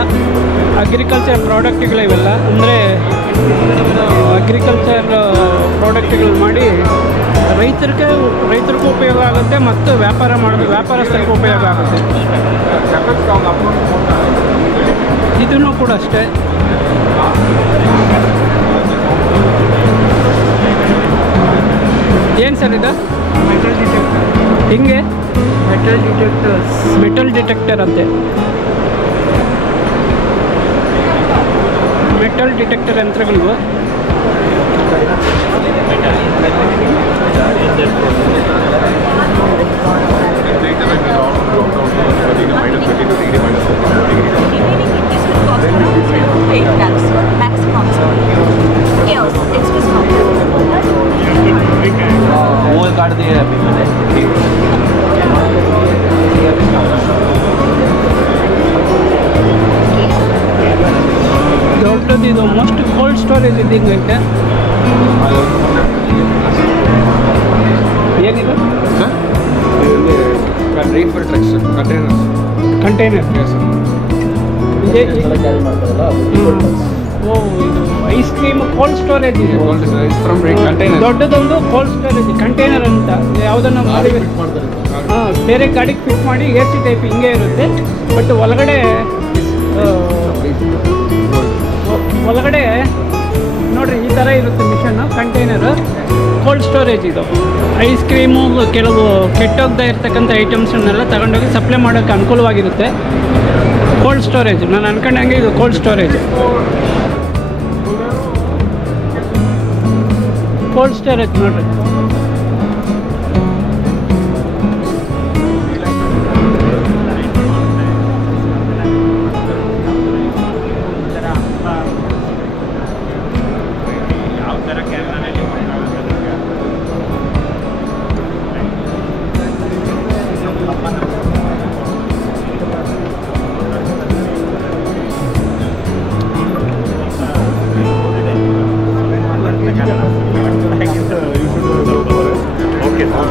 ಅಗ್ರಿಕಲ್ಚರ್ ಪ್ರಾಡಕ್ಟ್ಗಳಿವೆಲ್ಲ. ಅಂದರೆ ಅಗ್ರಿಕಲ್ಚರ್ ಪ್ರಾಡಕ್ಟ್ಗಳು ಮಾಡಿ ರೈತರಿಗೂ ಉಪಯೋಗ ಆಗುತ್ತೆ ಮತ್ತು ವ್ಯಾಪಾರಸ್ಥರಿಗೂ ಉಪಯೋಗ ಆಗುತ್ತೆ. ಇದನ್ನು ಕೂಡ ಅಷ್ಟೇ. ಏನು ಸರ್ ಇದು? Metal detector. ಹಿಂಗೆ ಮೆಟಲ್ ಡಿಟೆಕ್ಟರ್ ಅಂತೆ. ಮೆಟಲ್ ಡಿಟೆಕ್ಟರ್ ಯಂತ್ರಗಳಿವು. वो काट दिए अभी मैंने. ದೊಡ್ಡದು ಇದು, ಮೋಸ್ಟ್ ಕೋಲ್ಡ್ ಸ್ಟೋರೇಜ್ ಇದ್ದಂಗೆ ಐತೆ. ಏನಿದು? ಕಂಟೈನರ್. ಓ, ಇದು ಐಸ್ ಕ್ರೀಮ್ ಕೋಲ್ಡ್ ಸ್ಟೋರೇಜ್ ಇದೆ. ದೊಡ್ಡದೊಂದು ಕೋಲ್ಡ್ ಸ್ಟೋರೇಜ್ ಕಂಟೈನರ್ ಅಂತ ಯಾವುದನ್ನು ಮಾಡಿ ಬೇರೆ ಗಾಡಿಗೆ ಫಿಟ್ ಮಾಡಿ AC ಟೈಪ್ ಹಿಂಗೆ ಇರುತ್ತೆ. ಬಟ್ ಒಳಗಡೆ ನೋಡ್ರಿ ಈ ಥರ ಇರುತ್ತೆ ಮಿಷನ್ನು. Container cold storage. ಇದು ಐಸ್ ಕ್ರೀಮು, ಕೆಲವು ಕೆಟ್ಟೋಗ್ತಾ ಇರ್ತಕ್ಕಂಥ ಐಟಮ್ಸನ್ನೆಲ್ಲ ತಗೊಂಡೋಗಿ ಸಪ್ಲೈ ಮಾಡೋಕ್ಕೆ ಅನುಕೂಲವಾಗಿರುತ್ತೆ. ಕೋಲ್ಡ್ ಸ್ಟೋರೇಜ್, ನಾನು ಅನ್ಕೊಂಡಂಗೆ ಇದು ಕೋಲ್ಡ್ ಸ್ಟೋರೇಜ್. ಕೋಲ್ಡ್ ಸ್ಟೋರೇಜ್ ನೋಡ್ರಿ.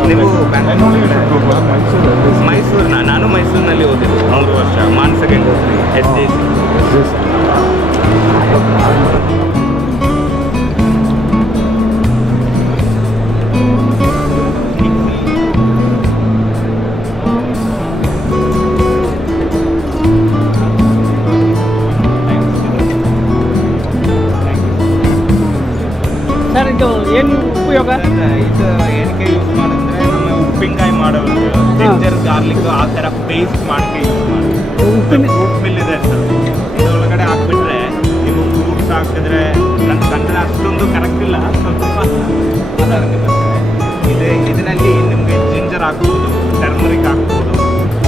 ನೀವು ಮೈಸೂರಿನ? ನಾನು ಮೈಸೂರಿನಲ್ಲಿ ಓದಿದ್ದು 3 ವರ್ಷ. ಮಾನ್ ಸೆಕೆಂಡ್ SJC. ಸರ್ ಇದು ಏನು ಉಪಯೋಗ? ಇದು ಏನಕ್ಕೆ ಯೂಸ್ ಮಾಡಿದ್ರೆ, ನಮ್ಮ ಉಪ್ಪಿನಕಾಯಿ ಮಾಡೋದು, ಜಿಂಜರ್ ಗಾರ್ಲಿಕ್ ಆ ಥರ ಪೇಸ್ಟ್ ಮಾಡೋಕ್ಕೆ ಯೂಸ್ ಮಾಡಿ. ಫ್ರೂಟ್ ಮಿಲ್ ಇದೆ ಸರ್, ಇದರೊಳಗಡೆ ಹಾಕ್ಬಿಟ್ರೆ ನೀವು ಫ್ರೂಟ್ಸ್ ಹಾಕಿದ್ರೆ, ನನ್ನ ಕಂಡ್ರೆ ಅಷ್ಟೊಂದು ಕರೆಕ್ಟ್ ಇಲ್ಲ, ಸ್ವಲ್ಪ ಅದಕ್ಕೆ ಬರ್ತದೆ. ಇದರಲ್ಲಿ ನಿಮಗೆ ಜಿಂಜರ್ ಹಾಕ್ಬೋದು, ಟರ್ಮರಿಕ್ ಹಾಕ್ಬೋದು,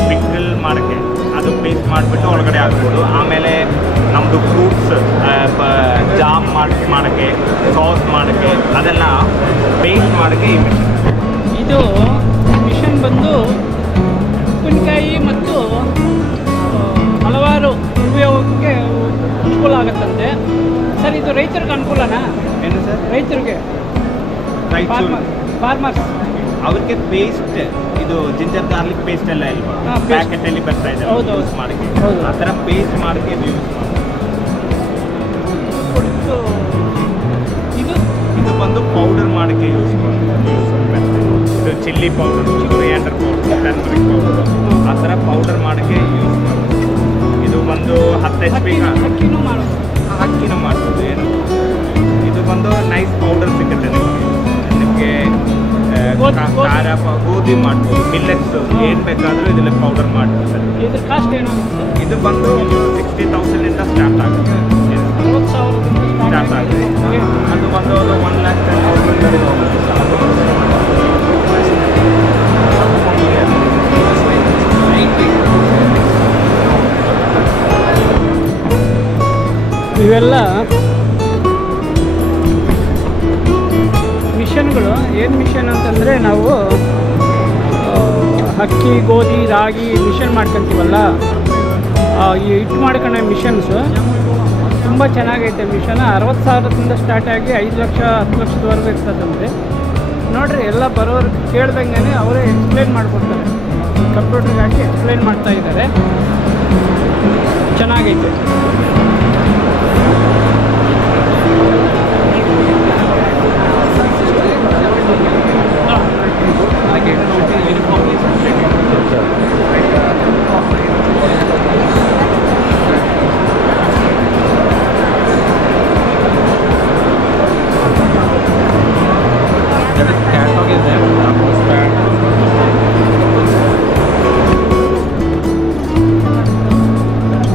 ಪಿಕಲ್ ಮಾಡೋಕ್ಕೆ ಅದು ಪೇಸ್ಟ್ ಮಾಡಿಬಿಟ್ಟು ಒಳಗಡೆ ಹಾಕ್ಬೋದು. ಆಮೇಲೆ ನಮ್ಮದು ಫ್ರೂಟ್ಸ್ ಜಾಮ್ ಮಾಡೋಕ್ಕೆ, ಸಾಸ್ ಮಾಡೋಕ್ಕೆ, ಅದೆಲ್ಲ ಪೇಸ್ಟ್ ಮಾಡೋಕ್ಕೆ ಈ ಮಿಷನ್. ಇದು ಮಿಷನ್ ಬಂದು ಉಪ್ಪಿನಕಾಯಿ ಮತ್ತು ಹಲವಾರು ಉಪಯೋಗಕ್ಕೆ ಅನುಕೂಲ ಆಗುತ್ತಂತೆ. ಸರ್ ಇದು ರೈತರಿಗೆ ಅನುಕೂಲನಾ? ಏನು ಸರ್? ರೈತರಿಗೆ, ಫಾರ್ಮರ್ಸ್ ಅವ್ರಿಗೆ ಪೇಸ್ಟ್ ಇದು ಜಿಂಜರ್ ಗಾರ್ಲಿಕ್ ಪೇಸ್ಟ್ ಎಲ್ಲ ಇಲ್ವಾ ಪ್ಯಾಕೆಟಲ್ಲಿ ಬರ್ತಾ ಇದೆ ಯೂಸ್ ಮಾಡೋಕ್ಕೆ ಆ ಥರ ಪೇಸ್ಟ್ ಮಾಡೋಕ್ಕೆ ಯೂಸ್ ಇದು ಬಂದು ಪೌಡರ್ ಮಾಡೋಕ್ಕೆ ಯೂಸ್ ಇದು chilli powder coriander powder turmeric powder ಆ ಥರ ಪೌಡರ್ ಮಾಡೋಕ್ಕೆ ಯೂಸ್ ಮಾಡೋದು ಇದು ಬಂದು 10 HP ಅಕ್ಕಿನೂ ಮಾಡ್ಬೋದು ಏನು ಇದು ಬಂದು ನೈಸ್ ಪೌಡರ್ ಸಿಗುತ್ತೆ ನಿಮಗೆ ಖಾರ ಗೋಧಿ ಮಾಡ್ಬೋದು ಮಿಲ್ಲೆಟ್ಸ್ ಏನು ಬೇಕಾದರೂ ಇದರಲ್ಲಿ ಪೌಡರ್ ಮಾಡ್ಬೋದು ಸರ್ ಇದ್ರ ಕಾಸ್ಟ್ ಏನು ಇದು ಬಂದು 60,000 ಸ್ಟಾರ್ಟ್ ಆಗುತ್ತೆ ಸ್ಟಾರ್ಟ್ ಆಗುತ್ತೆ ಅದು ಬಂದು 1,10,000 ಇವೆಲ್ಲ ಮಿಷನ್ಗಳು ಏನು ಮಿಷನ್ ಅಂತಂದರೆ ನಾವು ಅಕ್ಕಿ ಗೋಧಿ ರಾಗಿ ಮಿಷನ್ ಮಾಡ್ಕೊತೀವಲ್ಲ ಈ ಹಿಟ್ಟು ಮಾಡ್ಕೊಳ್ಳೋ ಮಿಷನ್ಸು ತುಂಬ ಚೆನ್ನಾಗೈತೆ ಮಿಷನ್ 60,000ದಿಂದ ಸ್ಟಾರ್ಟ್ ಆಗಿ 5 ಲಕ್ಷ 10 ಲಕ್ಷದವರೆಗೂ ಇರ್ತದಂತೆ ನೋಡಿರಿ ಎಲ್ಲ ಬರೋರು ಕೇಳ್ದಂಗೆ ಅವರೇ ಎಕ್ಸ್ಪ್ಲೇನ್ ಮಾಡಿಕೊಡ್ತಾರೆ ಕಂಪ್ಯೂಟರ್ಗೆ ಹಾಕಿ ಎಕ್ಸ್ಪ್ಲೇನ್ ಮಾಡ್ತಾ ಇದ್ದಾರೆ ಚೆನ್ನಾಗೈತೆ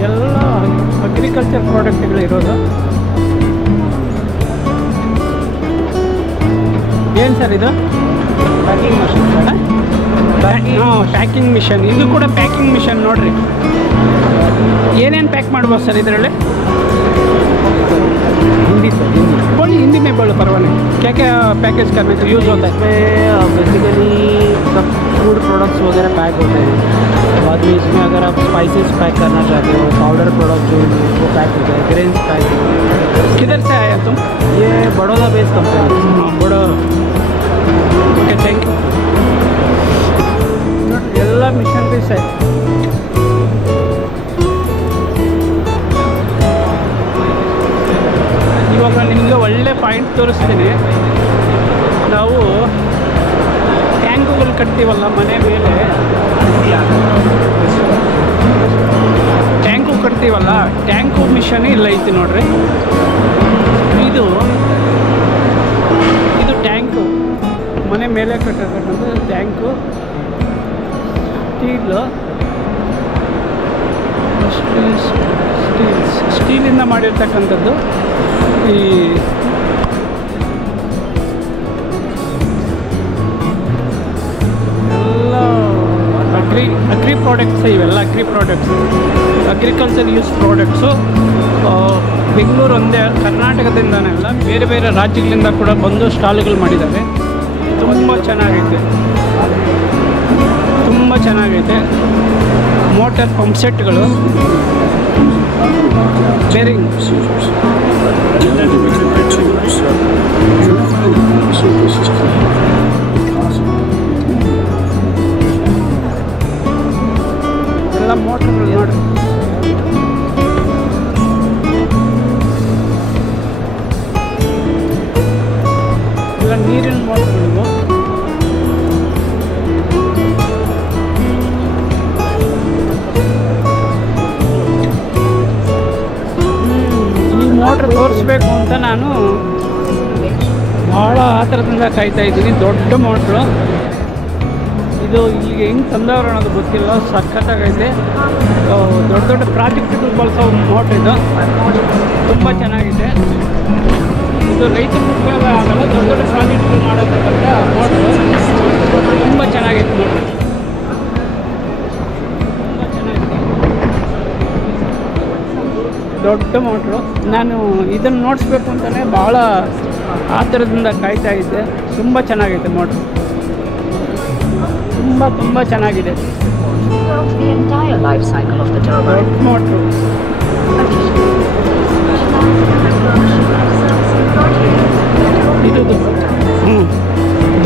ಎಲ್ಲ ಅಗ್ರಿಕಲ್ಚರ್ ಪ್ರಾಡಕ್ಟ್ಗಳು ಇರೋದು ಏನು ಸರ್ ಇದು ಪ್ಯಾಕಿಂಗ್ ಮಿಷನ್ ಪ್ಯಾಕಿಂಗ್ ಮಿಷನ್ ಇದು ಕೂಡ ಪ್ಯಾಕಿಂಗ್ ಮಿಷನ್ ನೋಡ್ರಿ ಏನೇನು ಪ್ಯಾಕ್ ಮಾಡ್ಬೋದು सर ಇದರಲ್ಲಿ हिंदी सर बोलिए हिंदी में बोलो परवाह नहीं क्या क्या पैकेज करने से यूज़ होता है इसमें बेसिकली सब फूड प्रोडक्ट्स वगैरह पैक होते हैं बाद में इसमें अगर आप स्पाइसेस पैक करना चाहते हो पाउडर प्रोडक्ट जो वो पैक होते हैं ग्रेन्स पैक होते हैं किधर से आया तुम ये बड़ौदा बेस्ड कंपनी बड़ो ओके थैंक यू ಎಲ್ಲ ಮಿಷನರೀಸ್ है ಇವಾಗ ನಿಮಗೆ ಒಳ್ಳೆ ಪಾಯಿಂಟ್ ತೋರಿಸ್ತೀನಿ ನಾವು ಟ್ಯಾಂಕುಗಳು ಕಟ್ತೀವಲ್ಲ ಮನೆ ಮೇಲೆ ಟ್ಯಾಂಕು ಕಟ್ತೀವಲ್ಲ ಟ್ಯಾಂಕು ಮಿಷನ್ ಇಲ್ಲ ಐತಿ ನೋಡ್ರಿ ಇದು ಟ್ಯಾಂಕು ಮನೆ ಮೇಲೆ ಕಟ್ಟಿರ್ತಕ್ಕಂಥದ್ದು ಟ್ಯಾಂಕು ಸ್ಟೀಲಿಂದ ಮಾಡಿರ್ತಕ್ಕಂಥದ್ದು ಈ ಎಲ್ಲ ಅಗ್ರಿ ಪ್ರಾಡಕ್ಟ್ಸ್ ಇವೆಲ್ಲ ಅಗ್ರಿಕಲ್ಚರ್ ಯೂಸ್ ಪ್ರಾಡಕ್ಟ್ಸು ಬೆಂಗಳೂರು ಒಂದೇ ಕರ್ನಾಟಕದಿಂದನೇ ಅಲ್ಲ ಬೇರೆ ಬೇರೆ ರಾಜ್ಯಗಳಿಂದ ಕೂಡ ಬಂದು ಸ್ಟಾಲ್ಗಳು ಮಾಡಿದ್ದಾರೆ ತುಂಬ ಚೆನ್ನಾಗೈತೆ ಮೋಟರ್ ಪಂಪ್ ಸೆಟ್ಗಳು ಬೇರಿಂಗ್ ಎಲ್ಲ ಮೋಟರ್ಗಳು ನೋಡಿ ಎಲ್ಲ ನೀರಿನ ಮೋಟರ್ಗಳು ಮೋಟ್ರ್ ತೋರಿಸ್ಬೇಕು ಅಂತ ನಾನು ಭಾಳ ಆತರದಿಂದ ಕಾಯ್ತಾ ಇದ್ದೀನಿ ದೊಡ್ಡ ಮೋಟ್ರು ಇದು ಇಲ್ಲಿಗೆ ಹೆಂಗೆ ತಂದವರು ಅನ್ನೋದು ಗೊತ್ತಿಲ್ಲ ಸಖತ್ತಾಗೈತೆ ದೊಡ್ಡ ಪ್ರಾಜೆಕ್ಟ್ಗಳು ಬಳಸೋ ಮೋಟ್ರ್ ಇದು ತುಂಬ ಚೆನ್ನಾಗಿದೆ ಇದು ರೈತರ ಉಪಯೋಗ ಆಗಲ್ಲ ದೊಡ್ಡ ಪ್ರಾಜೆಕ್ಟ್ಗಳು ಮಾಡೋದಕ್ಕಂತ ಮೋಟ್ರು ತುಂಬ ಚೆನ್ನಾಗೈತೆ ಮೋಟ್ರು ದೊಡ್ಡ ಮೋಟ್ರು ನಾನು ಇದನ್ನು ನೋಡಿಸ್ಬೇಕು ಅಂತಲೇ ಭಾಳ ಆತರದಿಂದ ಕಾಯ್ತಾ ಇದ್ದೆ ತುಂಬ ಚೆನ್ನಾಗೈತೆ ಮೋಟ್ರು ತುಂಬ ಚೆನ್ನಾಗಿದೆ ದೊಡ್ಡ ಮೋಟ್ರು ಇದು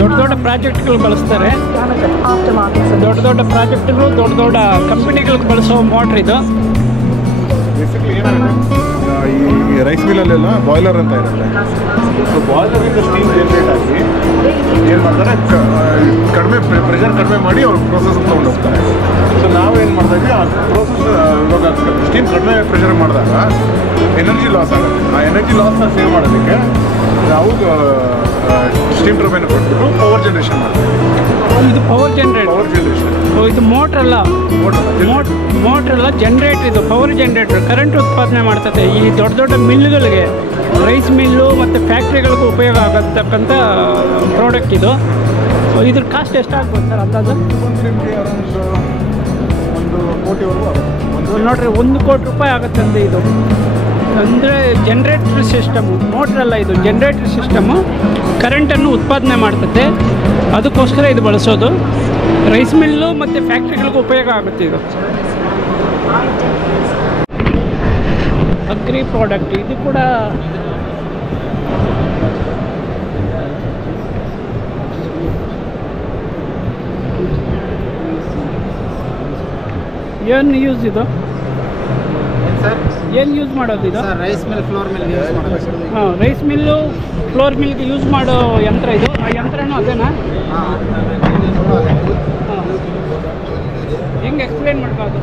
ದೊಡ್ಡ ದೊಡ್ಡ ಪ್ರಾಜೆಕ್ಟ್ಗಳು ಬಳಸ್ತಾರೆ. ದೊಡ್ಡ ಪ್ರಾಜೆಕ್ಟ್ಗಳು ದೊಡ್ಡ ಕಂಪನಿಗಳಿಗೆ ಬಳಸೋ ಮೋಟ್ರ್ ಇದು. ಬೇಸಿಕ್ಲಿ ಏನಾಗುತ್ತೆ ಈ ರೈಸ್ ಮಿಲ್ಲಲ್ಲೆಲ್ಲ ಬಾಯ್ಲರ್ ಅಂತ ಇರುತ್ತೆ. ಸೊ ಬಾಯ್ಲರಿಂದ ಸ್ಟೀಮ್ ಜನರೇಟ್ ಆಗಿ ಏನು ಮಾಡ್ತಾರೆ, ಕಡಿಮೆ ಪ್ರೆಷರ್ ಕಡಿಮೆ ಮಾಡಿ ಅವ್ರು ಪ್ರೋಸೆಸ್ ತೊಗೊಂಡು ಹೋಗ್ತಾರೆ. ಸೊ ನಾವೇನು ಮಾಡ್ತಾ ಇದ್ವಿ, ಆ ಪ್ರೋಸೆಸ್ ಇವಾಗ ಸ್ಟೀಮ್ ಕಡಿಮೆ ಪ್ರೆಷರ್ ಮಾಡಿದಾಗ ಎನರ್ಜಿ ಲಾಸ್ ಆಗುತ್ತೆ. ಆ ಎನರ್ಜಿ ಲಾಸ್ನ ಸೇವ್ ಮಾಡೋದಕ್ಕೆ ನಾವು ಸ್ಟೀಮ್ ಟರ್ಬೈನ್ ಕೊಟ್ಬಿಟ್ಟು ಪವರ್ ಜನರೇಷನ್ ಮಾಡ್ತೀವಿ. ಇದು ಪವರ್ ಜನರೇಷನ್. ಇದು ಮೋಟ್ರ್ ಅಲ್ಲ ಜನರೇಟರ್. ಇದು ಪವರ್ ಜನರೇಟರ್, ಕರೆಂಟ್ ಉತ್ಪಾದನೆ ಮಾಡ್ತದೆ. ಈ ದೊಡ್ಡ ಮಿಲ್ಗಳಿಗೆ, ರೈಸ್ ಮಿಲ್ಲು ಮತ್ತು ಫ್ಯಾಕ್ಟ್ರಿಗಳಿಗೂ ಉಪಯೋಗ ಆಗತಕ್ಕಂಥ ಪ್ರಾಡಕ್ಟ್ ಇದು. ಇದ್ರ ಕಾಸ್ಟ್ ಎಷ್ಟಾಗ್ಬೋದು ಸರ್ ಅಂದಾಜು? ನೋಡ್ರಿ 1 ಕೋಟಿ ರೂಪಾಯಿ ಆಗುತ್ತಂತೆ ಇದು. ಅಂದರೆ ಜನ್ರೇಟರ್ ಸಿಸ್ಟಮು, ಮೋಟ್ರಲ್ಲ ಇದು, ಜನ್ರೇಟರ್ ಸಿಸ್ಟಮು ಕರೆಂಟನ್ನು ಉತ್ಪಾದನೆ ಮಾಡ್ತದೆ. ಅದಕ್ಕೋಸ್ಕರ ಇದು ಬಳಸೋದು. ರೈಸ್ ಮಿಲ್ಲು ಮತ್ತು ಫ್ಯಾಕ್ಟ್ರಿಗಳಿಗೂ ಉಪಯೋಗ ಆಗುತ್ತೆ ಇದು. ಅಗ್ರಿ ಪ್ರಾಡಕ್ಟ್ ಇದು ಕೂಡ ಏನು ಯೂಸ್ ಇದು ಸರ್? ಏನು ಯೂಸ್ ಮಾಡೋದು ಇದು? Sir rice mill, flour mill use ಮಾಡೋದು. ಹಾಂ, ರೈಸ್ ಮಿಲ್ಲು, ಫ್ಲೋರ್ ಮಿಲ್ಗೆ ಯೂಸ್ ಮಾಡೋ ಯಂತ್ರ ಇದು. ಆ ಯಂತ್ರನೂ ಅದೇನಾ? ಹೆಂಗೆ ಎಕ್ಸ್ಪ್ಲೇನ್ ಮಾಡ್ಬೋದು?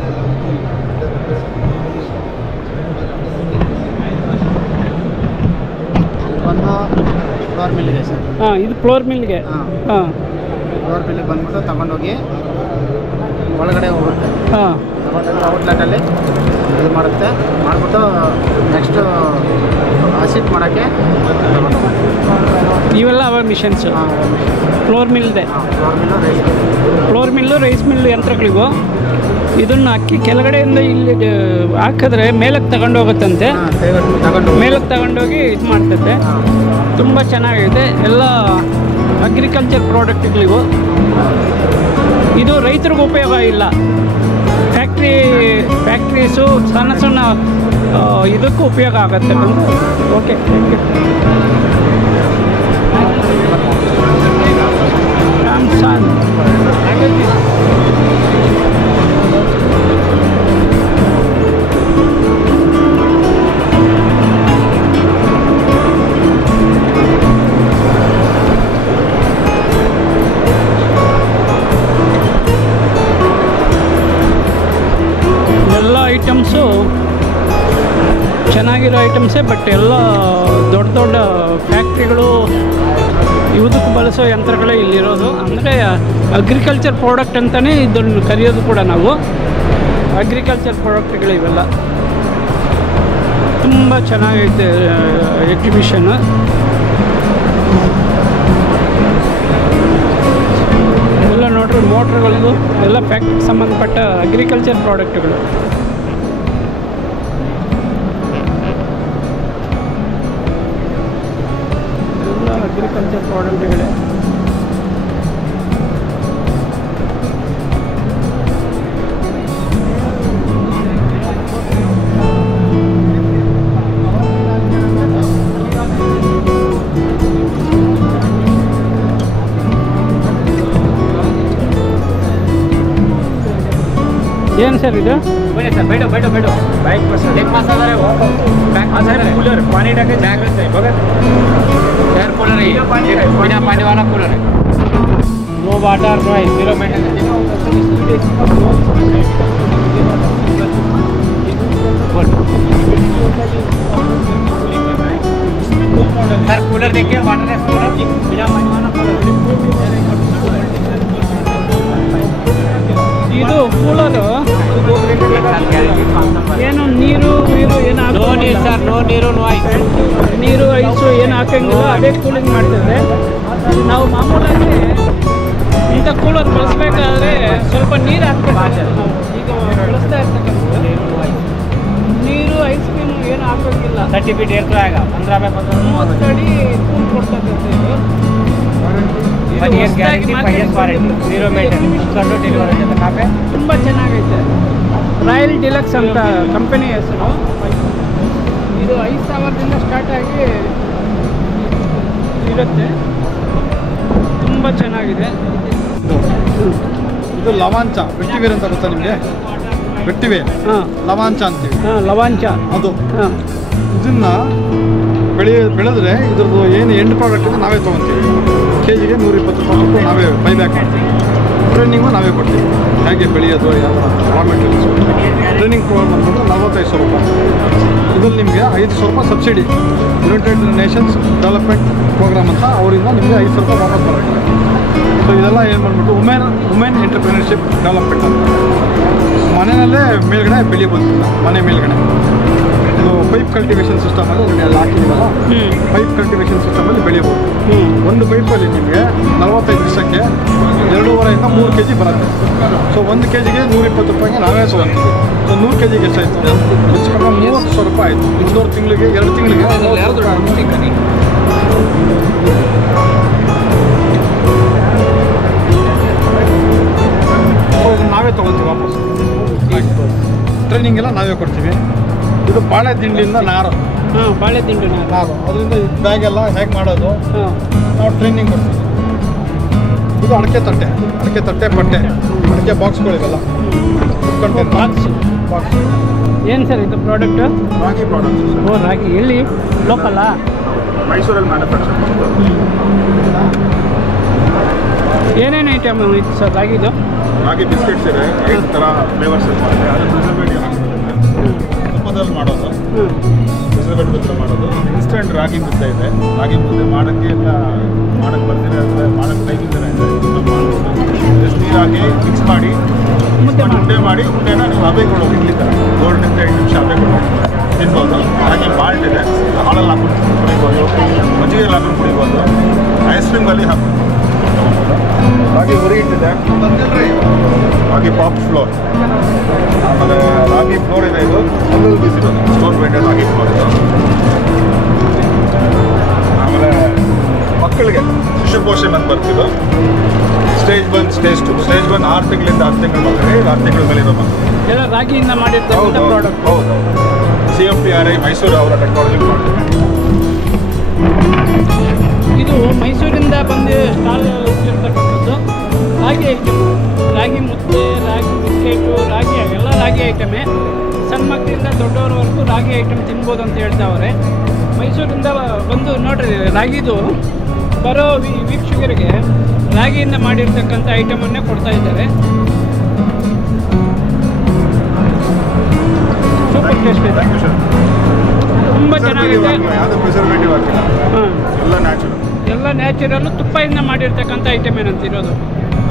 ಒಂದು ಫ್ಲೋರ್ ಮಿಲ್ ಇದೆ ಸರ್. ಹಾಂ, ಇದು ಫ್ಲೋರ್ ಮಿಲ್ಗೆ. ಹಾಂ, ಫ್ಲೋರ್ ಮಿಲ್ಗೆ ಬಂದ್ಬಿಟ್ಟು ತಗೊಂಡೋಗಿ ಒಳಗಡೆ ಹೋಗುತ್ತೆ. ಹಾಂ, ತಗೊಂಡೋಗಿ ಔಟ್ಲೆಟಲ್ಲಿ ಇದು ಮಾಡುತ್ತೆ. ಮಾಡಿಬಿಟ್ಟು ನೆಕ್ಸ್ಟು ಶಿಫ್ಟ್ ಮಾಡೋಕ್ಕೆ ಇವೆಲ್ಲ ಅವ ಮಿಷನ್ಸು. ಫ್ಲೋರ್ ಮಿಲ್ದೆ. Flour mill, rice flour mill, rice mill ಯಂತ್ರಗಳಿಗೂ ಇದನ್ನು ಅಕ್ಕಿ ಕೆಳಗಡೆಯಿಂದ ಇಲ್ಲಿ ಹಾಕಿದ್ರೆ ಮೇಲಕ್ಕೆ ತಗೊಂಡೋಗುತ್ತಂತೆ. ಮೇಲಕ್ಕೆ ತಗೊಂಡೋಗಿ ಇದು ಮಾಡ್ತದೆ. ತುಂಬ ಚೆನ್ನಾಗಿದೆ. ಎಲ್ಲ ಅಗ್ರಿಕಲ್ಚರ್ ಪ್ರಾಡಕ್ಟ್ಗಳಿಗೂ. ಇದು ರೈತರಿಗೂ ಉಪಯೋಗ ಇಲ್ಲ. ಫ್ಯಾಕ್ಟ್ರೀಸು ಸಣ್ಣ ಇದಕ್ಕೂ ಉಪಯೋಗ ಆಗುತ್ತೆ. Okay, thank you. ರಾಮ್ಸಾನ್ ಎಲ್ಲ ಐಟಮ್ಸು ಚೆನ್ನಾಗಿರೋ ಐಟಮ್ಸೇ. ಬಟ್ ಎಲ್ಲ ದೊಡ್ಡ ಫ್ಯಾಕ್ಟ್ರಿಗಳು ಇವದಕ್ಕೆ ಬಳಸೋ ಯಂತ್ರಗಳೇ ಇಲ್ಲಿರೋದು. ಅಂದರೆ ಅಗ್ರಿಕಲ್ಚರ್ ಪ್ರಾಡಕ್ಟ್ ಅಂತಲೇ ಇದನ್ನು ಕರೆಯೋದು ಕೂಡ ನಾವು. ಅಗ್ರಿಕಲ್ಚರ್ ಪ್ರಾಡಕ್ಟ್ಗಳು ಇವೆಲ್ಲ. ತುಂಬ ಚೆನ್ನಾಗೈತೆ ಎಕ್ಸಿಬಿಷನ್ನು. ಎಲ್ಲ ನೋಡ್ರಿ, ಮೋಟ್ರ್ಗಳದ್ದು ಎಲ್ಲ ಫ್ಯಾಕ್ಟ್ರಿಗೆ ಸಂಬಂಧಪಟ್ಟ ಅಗ್ರಿಕಲ್ಚರ್ ಪ್ರಾಡಕ್ಟ್ಗಳು. ಎಲ್ಲ ಅಗ್ರಿಕಲ್ಚರ್ ಪ್ರಾಡಕ್ಟ್ಗಳೇ. ಏನು ಸರ್ ಇದು? बने सर, बैठो बैठो बैठो। बाइक पर सर एक पास आ रहा है वो बैक पास आ रहा है। कूलर पानी डाके बैग रहता है बगैर एयर कूलर है, बिना पानी वाला कूलर है। No water, no ice, 0 maintenance. Sir cooler देखिए, वाटर है कूलर, बिना पानी वाला कूलर। ಇದು ಕೂಲರು ಏನು ನೀರು ಏನು ನೋ ನೀರು ಸರ್, ನೋ ನೀರು, ನೋ ಐಸ್. ನೀರು ಐಸು ಏನು ಹಾಕಂಗಿಲ್ಲ, ಅದೇ ಕೂಲಿಂಗ್ ಮಾಡ್ತದೆ. ನಾವು ಮಾಮೂಲಾಗಿ ಇಂಥ ಕೂಲರ್ ಬಳಸಬೇಕಾದ್ರೆ ಸ್ವಲ್ಪ ನೀರು ಹಾಕ್ಬೇಕು. ಈಗ ಬಳಸ್ತಾ ಇರ್ತಕ್ಕಂಥ ನೀರು ಐಸ್ ಕ್ರೀಮ್ ಏನು ಹಾಕೋಂಗಿಲ್ಲ. 30 फीट एयर तो आएगा 15 बाय 15 30 ಅಡಿ ಕೂಲ್ ಕೊಡ್ತಕ್ಕಂಥ ಇದು. 1 year guarantee, 5 years warranty, 0 maintenance, ಸರ್ವ ಡೆಲಿವರಿ ಅಂತ ಕಾಪೆ. ತುಂಬ ಚೆನ್ನಾಗೈತೆ. ರಾಯಲ್ ಡಿಲಕ್ಸ್ ಅಂತ ಕಂಪನಿ ಹೆಸರು. ಇದು 5,000ದಿಂದ ಸ್ಟಾರ್ಟ್ ಆಗಿ ಇರುತ್ತೆ. ತುಂಬ ತುಂಬ ಚೆನ್ನಾಗಿದೆ. ಇದು ಲವಾಂಚ ವೆಟ್ಟಿವೇರ್ ಅಂತ ಗೊತ್ತಾ ನಿಮಗೆ? ವೆಟ್ಟಿವೇರ್ ಲವಾಂಚ ಅಂತೀವಿ. ಲವಾಂಚ ಅದು ಇದನ್ನ ಬೆಳೆದ್ರೆ ಇದ್ರದ್ದು ಏನು ಎಂಡ್ ಪ್ರಾಡಕ್ಟ್ ಇದೆ ನಾವೇ ತೊಗೊತೀವಿ. ಕೆಜಿಗೆ 120 ರೂಪಾಯಿ ಕೊಟ್ಟು ನಾವೇ ಬೈಬ್ಯಾಕ್ ಮಾಡ್ತೀವಿ. ಟ್ರೈನಿಂಗು ನಾವೇ ಕೊಡ್ತೀವಿ, ಹೇಗೆ ಬೆಳೆಯೋದು ಯಾವ ರಾ ಮೆಟೀರಿಯಲ್ಸು. ಟ್ರೈನಿಂಗ್ ಪ್ರೋಗ್ರಾಮ್ ಬಂದ್ಬಿಟ್ಟು 45,000 ರೂಪಾಯಿ. ಇದರಲ್ಲಿ ನಿಮಗೆ 5,000 ರೂಪಾಯಿ subsidy, United Nations Development Programme ಅಂತ ಅವರಿಂದ ನಿಮಗೆ 5,000 ರೂಪಾಯಿ ವಾಪಸ್ ಬರುತ್ತೆ. ಸೊ ಇದೆಲ್ಲ ಏನು ಬಂದ್ಬಿಟ್ಟು ವುಮೆನ್ ಎಂಟರ್ಪ್ರಿನರ್ಶಿಪ್ ಡೆವಲಪ್ಮೆಂಟ್ ಅಂತ. ಮನೆಯಲ್ಲೇ ಮೇಲ್ಗಡೆ ಬೆಳಿಬೋದು, ಮನೆ ಮೇಲ್ಗಡೆ. ಇದು ಪೈಪ್ ಕಲ್ಟಿವೇಷನ್ ಸಿಸ್ಟಮಲ್ಲಿ ಅಲ್ಲಿ ಹಾಕಿದ್ದೀವಲ್ಲ, ಪೈಪ್ ಕಲ್ಟಿವೇಷನ್ ಸಿಸ್ಟಮಲ್ಲಿ ಬೆಳೆಯಬಹುದು. ಒಂದು ಪೈಪಲ್ಲಿ ನಿಮಗೆ 45 ದಿವಸಕ್ಕೆ 2.5 3 kg ಬರುತ್ತೆ. ಸೊ 1 kgಗೆ 120 ರೂಪಾಯಿಗೆ ನಾವೇ ತೊಗೊತೀವಿ. ಸೊ 100 kgಗೆ ಎಷ್ಟಾಯಿತು? ಹೆಚ್ಚು ಕಡಿಮೆ 30,000 ರೂಪಾಯಿ ಆಯಿತು. 2 ತಿಂಗಳಿಗೆ 2 ತಿಂಗಳಿಗೆ ನಾವೇ ತೊಗೊಳ್ತೀವಿ ವಾಪಸ್. ಟ್ರೈನಿಂಗ್ ಎಲ್ಲ ನಾವೇ ಕೊಡ್ತೀವಿ. ಇದು ಬಾಳೆ ದಿಂಡಿಂದ ನಾರು. ಬಾಳೆ ದಿಂಡು ನಾರು, ಅದರಿಂದ ಬ್ಯಾಗ್ ಎಲ್ಲ ಹೇಗೆ ಮಾಡೋದು ನಾವು ಟ್ರೈನಿಂಗ್ ಕೊಡ್ತೀವಿ. ಇದು ಅಡಿಕೆ ತಟ್ಟೆ ಪಟ್ಟೆ, ಅಡಿಕೆ ಬಾಕ್ಸ್ಗಳಿವೆಲ್ಲ ಬಾಕ್ಸ್. ಏನು ಸರ್ ಇದು ಪ್ರಾಡಕ್ಟು? ರಾಗಿ ಪ್ರಾಡಕ್ಟ್. ಓ ರಾಗಿ. ಎಲ್ಲಿ? ಲೋಕಲ್ಲಾ? ಮೈಸೂರಲ್ಲಿ ಮ್ಯಾನುಫ್ಯಾಕ್ಚರ್. ಏನೇನು ಐಟಮ್ ಇತ್ತು ಸರ್ ರಾಗಿದು? ರಾಗಿ ಬಿಸ್ಕೆಟ್ಸ್ ಇದೆ, 5 ಥರ ಫ್ಲೇವರ್ಸ್ ಇದೆ. ಅದು ಪ್ರಿಸರ್ವೇಟಿವ್ ಹಾಕ್ತಿದ್ದಾರೆ, ತುಪ್ಪದಲ್ಲಿ ಮಾಡೋದು, ಪ್ರಿಸರ್ವೇಟಿವ್ ಮಾಡೋದು. ಇನ್ಸ್ಟೆಂಟ್ ರಾಗಿ ಮುದ್ದೆ ಇದೆ. ರಾಗಿ ಮುದ್ದೆ ಮಾಡೋಕ್ಕೆ ಎಲ್ಲ ಮಾಡೋಕ್ಕೆ ಬರ್ತೀರ ಅಂದರೆ ಮಾಡೋಕ್ಕೆ ಟೈಮ್ ಇದ್ದಾರೆ ಅಂದರೆ ಜಸ್ಟ್ ನೀರಾಗಿ ಮಿಕ್ಸ್ ಮಾಡಿ ಮುದ್ದೆ ಮಾಡಿ ಮುದ್ದೆನ ನೀವು ಹಬೆಗಳು ಇಡ್ಲಿದ್ದಾರೆ. 7 ನಿಮಿಷ ಹಬೆಗಳು ತಿನ್ಬೋದು. ಹಾಗೆ ಬಾಲ್ಟ್ ಇದೆ, ಹಾಲಲ್ಲಿ ಹಾಕೊಂಡು ಕುಡಿಬೋದು, ಮಜ್ಜಿಗೆಯಲ್ಲಿ ಹಾಕೊಂಡು ಕುಡಿಬೋದು, ಐಸ್ ಕ್ರೀಮಲ್ಲಿ ಹಾಕೊಂಡು. ರಾಗಿ ಹುರಿ ಇಟ್ಟಿದೆ, ರಾಗಿ ಪಾಪ್ ಫ್ಲೋರ್, ಆಮೇಲೆ ರಾಗಿ ಫ್ಲೋರ್ ಇದೆ. ಇದು ಫುಲ್ ಬಿಸಿರೋದು ಸ್ಟೋರ್ ಬ್ರ್ಯಾಂಡೆಡ್ ರಾಗಿ ಫ್ಲೋರ್ ಇದು. ಆಮೇಲೆ ಮಕ್ಕಳಿಗೆ ಶಿಶು ಪೋಷಣೆ ಅಂತ ಬರ್ತಿದ್ದು ಸ್ಟೇಜ್ 1 ಸ್ಟೇಜ್ 2. ಸ್ಟೇಜ್ 1 6 ತಿಂಗಳಿಂದ 10 ತಿಂಗಳು ಮಕ್ಕಳಿಗೆ, 6 ತಿಂಗಳ ಮೇಲೆ ಇರೋ ಮಕ್ಕಳು ಎಲ್ಲ ರಾಗಿಯಿಂದ ಮಾಡಿರ್ತಕ್ಕಂಥ ಪ್ರಾಡಕ್ಟ್. ಹೌದು. CFTRI ಮೈಸೂರು ಅವರ ಟೆಕ್ನಾಲಜಿ ಮಾಡ್ತೀವಿ. ಇದು ಮೈಸೂರಿಂದ ಬಂದು ಸ್ಟಾಲ್ ಇರ್ತಕ್ಕಂಥದ್ದು ರಾಗಿ ಐಟಮ್. ರಾಗಿ ಮುದ್ದೆ, ರಾಗಿ ಬಿಸ್ಕೆಟು, ರಾಗಿ ಎಲ್ಲ ರಾಗಿ ಐಟಮೇ. ಸಣ್ಣ ಮಕ್ಕಳಿಂದ ದೊಡ್ಡವರವರೆಗೂ ರಾಗಿ ಐಟಮ್ ತಿನ್ಬೋದು ಅಂತ ಹೇಳ್ತಾವ್ರೆ. ಮೈಸೂರಿಂದ ಬಂದು ನೋಡ್ರಿ, ರಾಗಿದು ಬರೋ ವೀಕ್ಷಕರಿಗೆ ರಾಗಿಯಿಂದ ಮಾಡಿರ್ತಕ್ಕಂಥ ಐಟಮನ್ನೇ ಕೊಡ್ತಾ ಇದ್ದಾರೆ. ಸೂಪರ್ ಟೇಸ್ಟ್ ಇದೆ, ತುಂಬ ಚೆನ್ನಾಗಿದೆ. ಯಾವುದೇ ಪ್ರಿಸರ್ವೇಟಿವ್ ಹಾಕಿಲ್ಲ, ಎಲ್ಲ ನ್ಯಾಚುರಲ್. ಎಲ್ಲ ನ್ಯಾಚುರಲ್ಲು, ತುಪ್ಪದಿಂದ ಮಾಡಿರ್ತಕ್ಕಂಥ ಐಟಮ್ ಏನಂತಿರೋದು.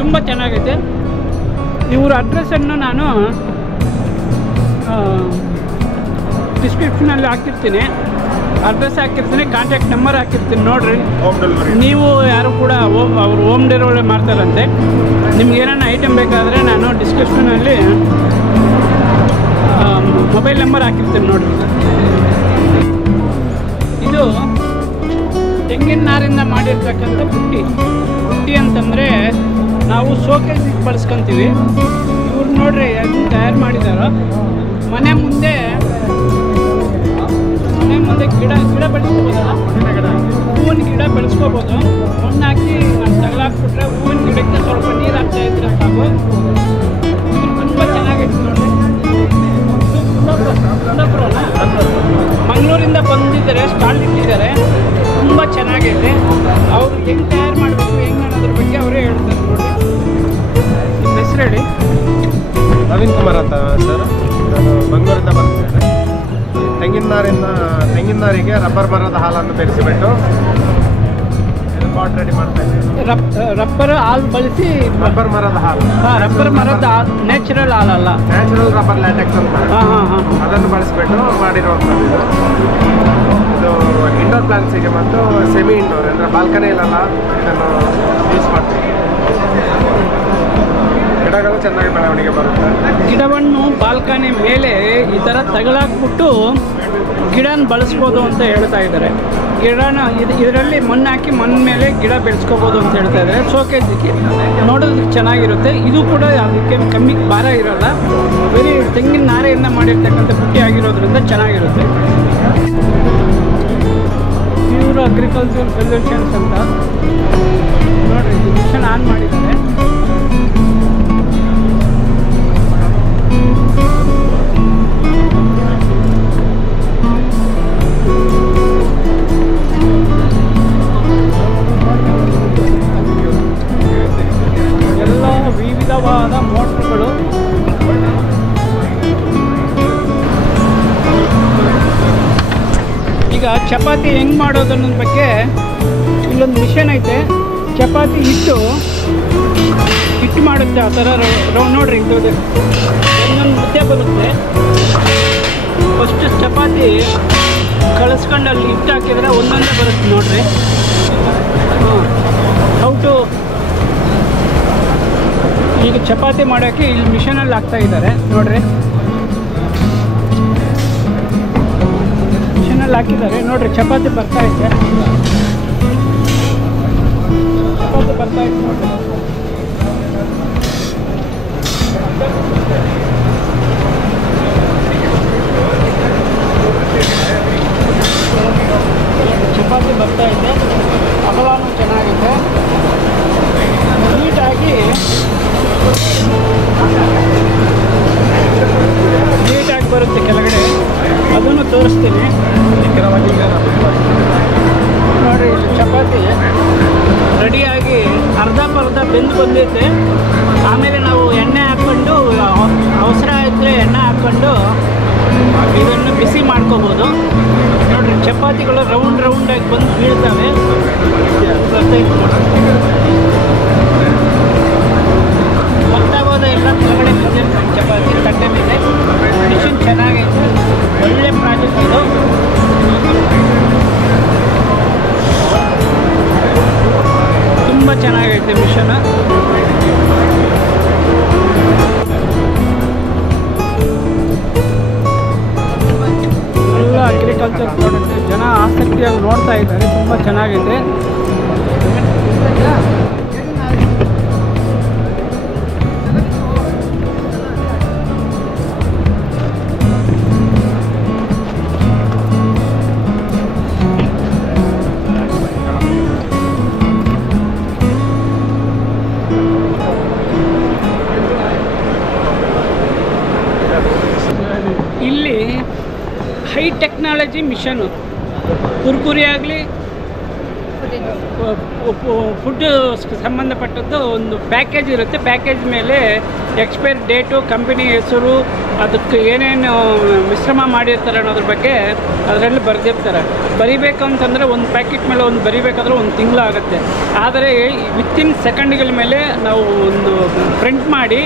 ತುಂಬ ಚೆನ್ನಾಗೈತೆ. ಇವ್ರ ಅಡ್ರೆಸ್ಸನ್ನು ನಾನು ಡಿಸ್ಕ್ರಿಪ್ಷನಲ್ಲಿ ಹಾಕಿರ್ತೀನಿ, ಅಡ್ರೆಸ್ ಹಾಕಿರ್ತೀನಿ, ಕಾಂಟ್ಯಾಕ್ಟ್ ನಂಬರ್ ಹಾಕಿರ್ತೀನಿ. ನೋಡಿರಿ, ನೀವು ಯಾರು ಕೂಡ ಅವರು ಹೋಮ್ ಡೆಲಿವರಿ ಮಾಡ್ತಾರಂತೆ. ನಿಮ್ಗೆ ಏನಾನ ಐಟಮ್ ಬೇಕಾದರೆ ನಾನು ಡಿಸ್ಕ್ರಿಪ್ಷನಲ್ಲಿ ಮೊಬೈಲ್ ನಂಬರ್ ಹಾಕಿರ್ತೀನಿ ನೋಡಿರಿ. ಇದು ತೆಂಗಿನ ನಾರಿಂದ ಮಾಡಿರ್ತಕ್ಕಂಥ ಬುಟ್ಟಿ ಅಂತಂದರೆ ನಾವು ಶೋಕೇಸಿಗೆ ಬಳಸ್ಕೊತೀವಿ. ಇವ್ರು ನೋಡ್ರಿ ಅದನ್ನು ತಯಾರು ಮಾಡಿದಾರೋ. ಮನೆ ಮುಂದೆ ಗಿಡ ಬೆಳೆಸ್ಕೋಬೋದಲ್ಲ, ಹೂವಿನ ಗಿಡ ಬೆಳೆಸ್ಕೋಬೋದು. ಮಣ್ಣು ಹಾಕಿ ನಾವು ತಗಲಾಕ್ಬಿಟ್ರೆ ಹೂವಿನ ಗಿಡಕ್ಕೆ ಸ್ವಲ್ಪ ನೀರು ಹಾಕ್ತಾ ಇದ್ರೆ ಸಾಕು. ತುಂಬ ಚೆನ್ನಾಗೈತೆ ನೋಡ್ರಿ. ಮಂಗಳೂರಿಂದ ಬಂದಿದ್ದಾರೆ, ಸ್ಟಾಲ್ ಇಟ್ಟಿದ್ದಾರೆ. ತುಂಬ ಚೆನ್ನಾಗೈತೆ. ಅವರು ಹೆಂಗೆ ತಯಾರು ಮಾಡಬೇಕು, ಹೆಂಗೆ ಅನ್ನೋದ್ರ ಬಗ್ಗೆ ಅವರೇ ಹೇಳ್ತಾರೆ ನೋಡಿ. ನಿಮ್ಮ ಹೆಸರು ಹೇಳಿ. ನವೀನ್ ಕುಮಾರ್ ಅಂತ ಸರ್, ನಾನು ಮಂಗಳೂರಿಂದ ಬಂದಿದ್ದೇನೆ. ತೆಂಗಿನ ನಾರಿಗೆ ರಬ್ಬರ್ ಮರದ ಹಾಲನ್ನು ಬೆರೆಸಿಬಿಟ್ಟು ಪಾಟ್ ರೆಡಿ ಮಾಡ್ತಾ ಇದ್ದೀವಿ. ರಬ್ಬರ್ ಹಾಲು ಬಳಸಿ, ರಬ್ಬರ್ ಮರದ ಹಾಲು. ರಬ್ಬರ್ ಮರದ ನ್ಯಾಚುರಲ್ ಹಾಲಲ್ಲ, ನ್ಯಾಚುರಲ್ ರಬ್ಬರ್ ಲ್ಯಾಟೆಕ್ಸ್ ಅಂತ. ಅದನ್ನು ಬಳಸಿಬಿಟ್ಟು ಮಾಡಿರುವಂಥದ್ದು ಇದು ಇಂಡೋರ್ ಪ್ಲಾಂಟ್ಸಿಗೆ ಮತ್ತು ಸೆಮಿ ಇಂಡೋರ್ ಅಂದರೆ ಬಾಲ್ಕನಿಯಲ್ಲೆಲ್ಲ ಇದನ್ನು ಯೂಸ್ ಮಾಡ್ತೀವಿ. ಗಿಡಗಳು ಚೆನ್ನಾಗಿ ಬೆಳವಣಿಗೆ ಬರುತ್ತೆ. ಗಿಡವನ್ನು ಬಾಲ್ಕನಿ ಮೇಲೆ ಈ ಥರ ತಗಲಾಕ್ಬಿಟ್ಟು ಗಿಡನ ಬಳಸ್ಬೋದು ಅಂತ ಹೇಳ್ತಾ ಇದ್ದಾರೆ. ಗಿಡನ ಇದರಲ್ಲಿ ಮಣ್ಣು ಹಾಕಿ ಮಣ್ಣು ಮೇಲೆ ಗಿಡ ಬೆಳೆಸ್ಕೋಬೋದು ಅಂತ ಹೇಳ್ತಾ ಇದ್ದಾರೆ. ಶೋಕೇಜಿಗೆ ನೋಡೋದಕ್ಕೆ ಚೆನ್ನಾಗಿರುತ್ತೆ. ಇದು ಕೂಡ ಅದಕ್ಕೆ ಕಮ್ಮಿ ಭಾರ ಇರೋಲ್ಲ. ಬರೀ ತೆಂಗಿನ ನಾರೆಯಿಂದ ಮಾಡಿರ್ತಕ್ಕಂಥ ಬುಟ್ಟಿ ಆಗಿರೋದ್ರಿಂದ ಚೆನ್ನಾಗಿರುತ್ತೆ. ಪ್ಯೂರ್ ಅಗ್ರಿಕಲ್ಚರ್ ಸೊಲ್ಯೂಷನ್ಸ್ ಅಂತ ನೋಡಿರಿ. ಮಿಷನ್ ಆನ್ ಮಾಡಿದ್ದಾರೆ. ಎಲ್ಲ ವಿವಿಧವಾದ ಮೋಟ್ರುಗಳು. ಈಗ ಚಪಾತಿ ಹೆಂಗೆ ಮಾಡೋದು ಅನ್ನೋದ್ರ ಬಗ್ಗೆ ಇಲ್ಲೊಂದು ಮಿಷನ್ ಐತೆ. ಚಪಾತಿ ಹಿಟ್ಟು ಮಾಡುತ್ತೆ ಆ ಥರ ನೋಡ್ರಿ. ಇದು ಒಂದೊಂದು ಮುದ್ದೆ ಬರುತ್ತೆ. ಫಸ್ಟ್ ಚಪಾತಿ ಕಳಿಸ್ಕೊಂಡು ಅಲ್ಲಿ ಹಿಟ್ಟು ಹಾಕಿದರೆ ಒಂದೊಂದೇ ಬರುತ್ತೆ ನೋಡ್ರಿ. ಹೌಟು ಈಗ ಚಪಾತಿ ಮಾಡೋಕ್ಕೆ ಇಲ್ಲಿ ಮಿಷನಲ್ಲಿ ಹಾಕ್ತಾ ಇದ್ದಾರೆ ನೋಡ್ರಿ. ಮಿಷನಲ್ಲಿ ಹಾಕಿದ್ದಾರೆ ನೋಡ್ರಿ. ಚಪಾತಿ ಬರ್ತಾ ಐತೆ ನೋಡ್ರಿ. ಚಪಾತಿ ಬರ್ತಾ ಇದೆ. ಅಗಲನೂ ಚೆನ್ನಾಗಿದೆ. ನೀಟಾಗಿ ಬರುತ್ತೆ ಕೆಳಗಡೆ. ಅದನ್ನು ತೋರಿಸ್ತೀನಿ ನೋಡಿ. ಚಪಾತಿ ರೆಡಿಯಾಗಿ ಅರ್ಧ ಬೆಂದು ಬಂದೈತೆ. ಆಮೇಲೆ ನಾವು ಎಣ್ಣೆ ಹಾಕ್ಕೊಂಡು ಅವಸರ ಇದ್ದರೆ ಎಣ್ಣೆ ಹಾಕ್ಕೊಂಡು ಇದನ್ನು ಬಿಸಿ ಮಾಡ್ಕೋಬೋದು ನೋಡ್ರಿ. ಚಪಾತಿಗಳು ರೌಂಡಾಗಿ ಬಂದು ಬೀಳ್ತವೆ. ಗೊತ್ತಾಗೋದು ಎಲ್ಲ ಕೆಳಗಡೆ ಬಿದ್ದಿರ್ತಾರೆ ಚಪಾತಿ ತಟ್ಟೆ ಮೇಲೆ. ಮಿಷಿನ್ ಚೆನ್ನಾಗೈತೆ. ಒಳ್ಳೆ ಪ್ರಾಜೆಕ್ಟ್ ಇದು. ತುಂಬ ಚೆನ್ನಾಗೈತೆ ಮಿಷನ್. ಎಲ್ಲ ಅಗ್ರಿಕಲ್ಚರ್ ಪ್ರಾಡಕ್ಟ್ ಜನ ಆಸಕ್ತಿಯಾಗಿ ನೋಡ್ತಾ ಇದ್ದಾರೆ. ತುಂಬ ಚೆನ್ನಾಗಿದೆ. ಇಲ್ಲಿ ಹೈ ಟೆಕ್ನಾಲಜಿ ಮಿಷನು. ಕುರ್ಕುರಿ ಆಗಲಿ ಫುಡ್ ಸಂಬಂಧಪಟ್ಟದ್ದು ಒಂದು ಪ್ಯಾಕೇಜ್ ಇರುತ್ತೆ. ಪ್ಯಾಕೇಜ್ ಮೇಲೆ ಎಕ್ಸ್ಪೈರ್ ಡೇಟು, ಕಂಪನಿ ಹೆಸರು, ಅದಕ್ಕೆ ಏನೇನು ಮಿಶ್ರಮ ಮಾಡಿರ್ತಾರೆ ಅನ್ನೋದ್ರ ಬಗ್ಗೆ ಅದರಲ್ಲಿ ಬರೆದಿರ್ತಾರೆ. ಬರಿಬೇಕು ಅಂತಂದರೆ ಒಂದು ಪ್ಯಾಕೆಟ್ ಮೇಲೆ ಒಂದು ಬರಿಬೇಕಾದ್ರೆ 1 ತಿಂಗಳು ಆಗುತ್ತೆ. ಆದರೆ ವಿತಿನ್ ಸೆಕೆಂಡ್ಗಳ ಮೇಲೆ ನಾವು ಒಂದು ಪ್ರಿಂಟ್ ಮಾಡಿ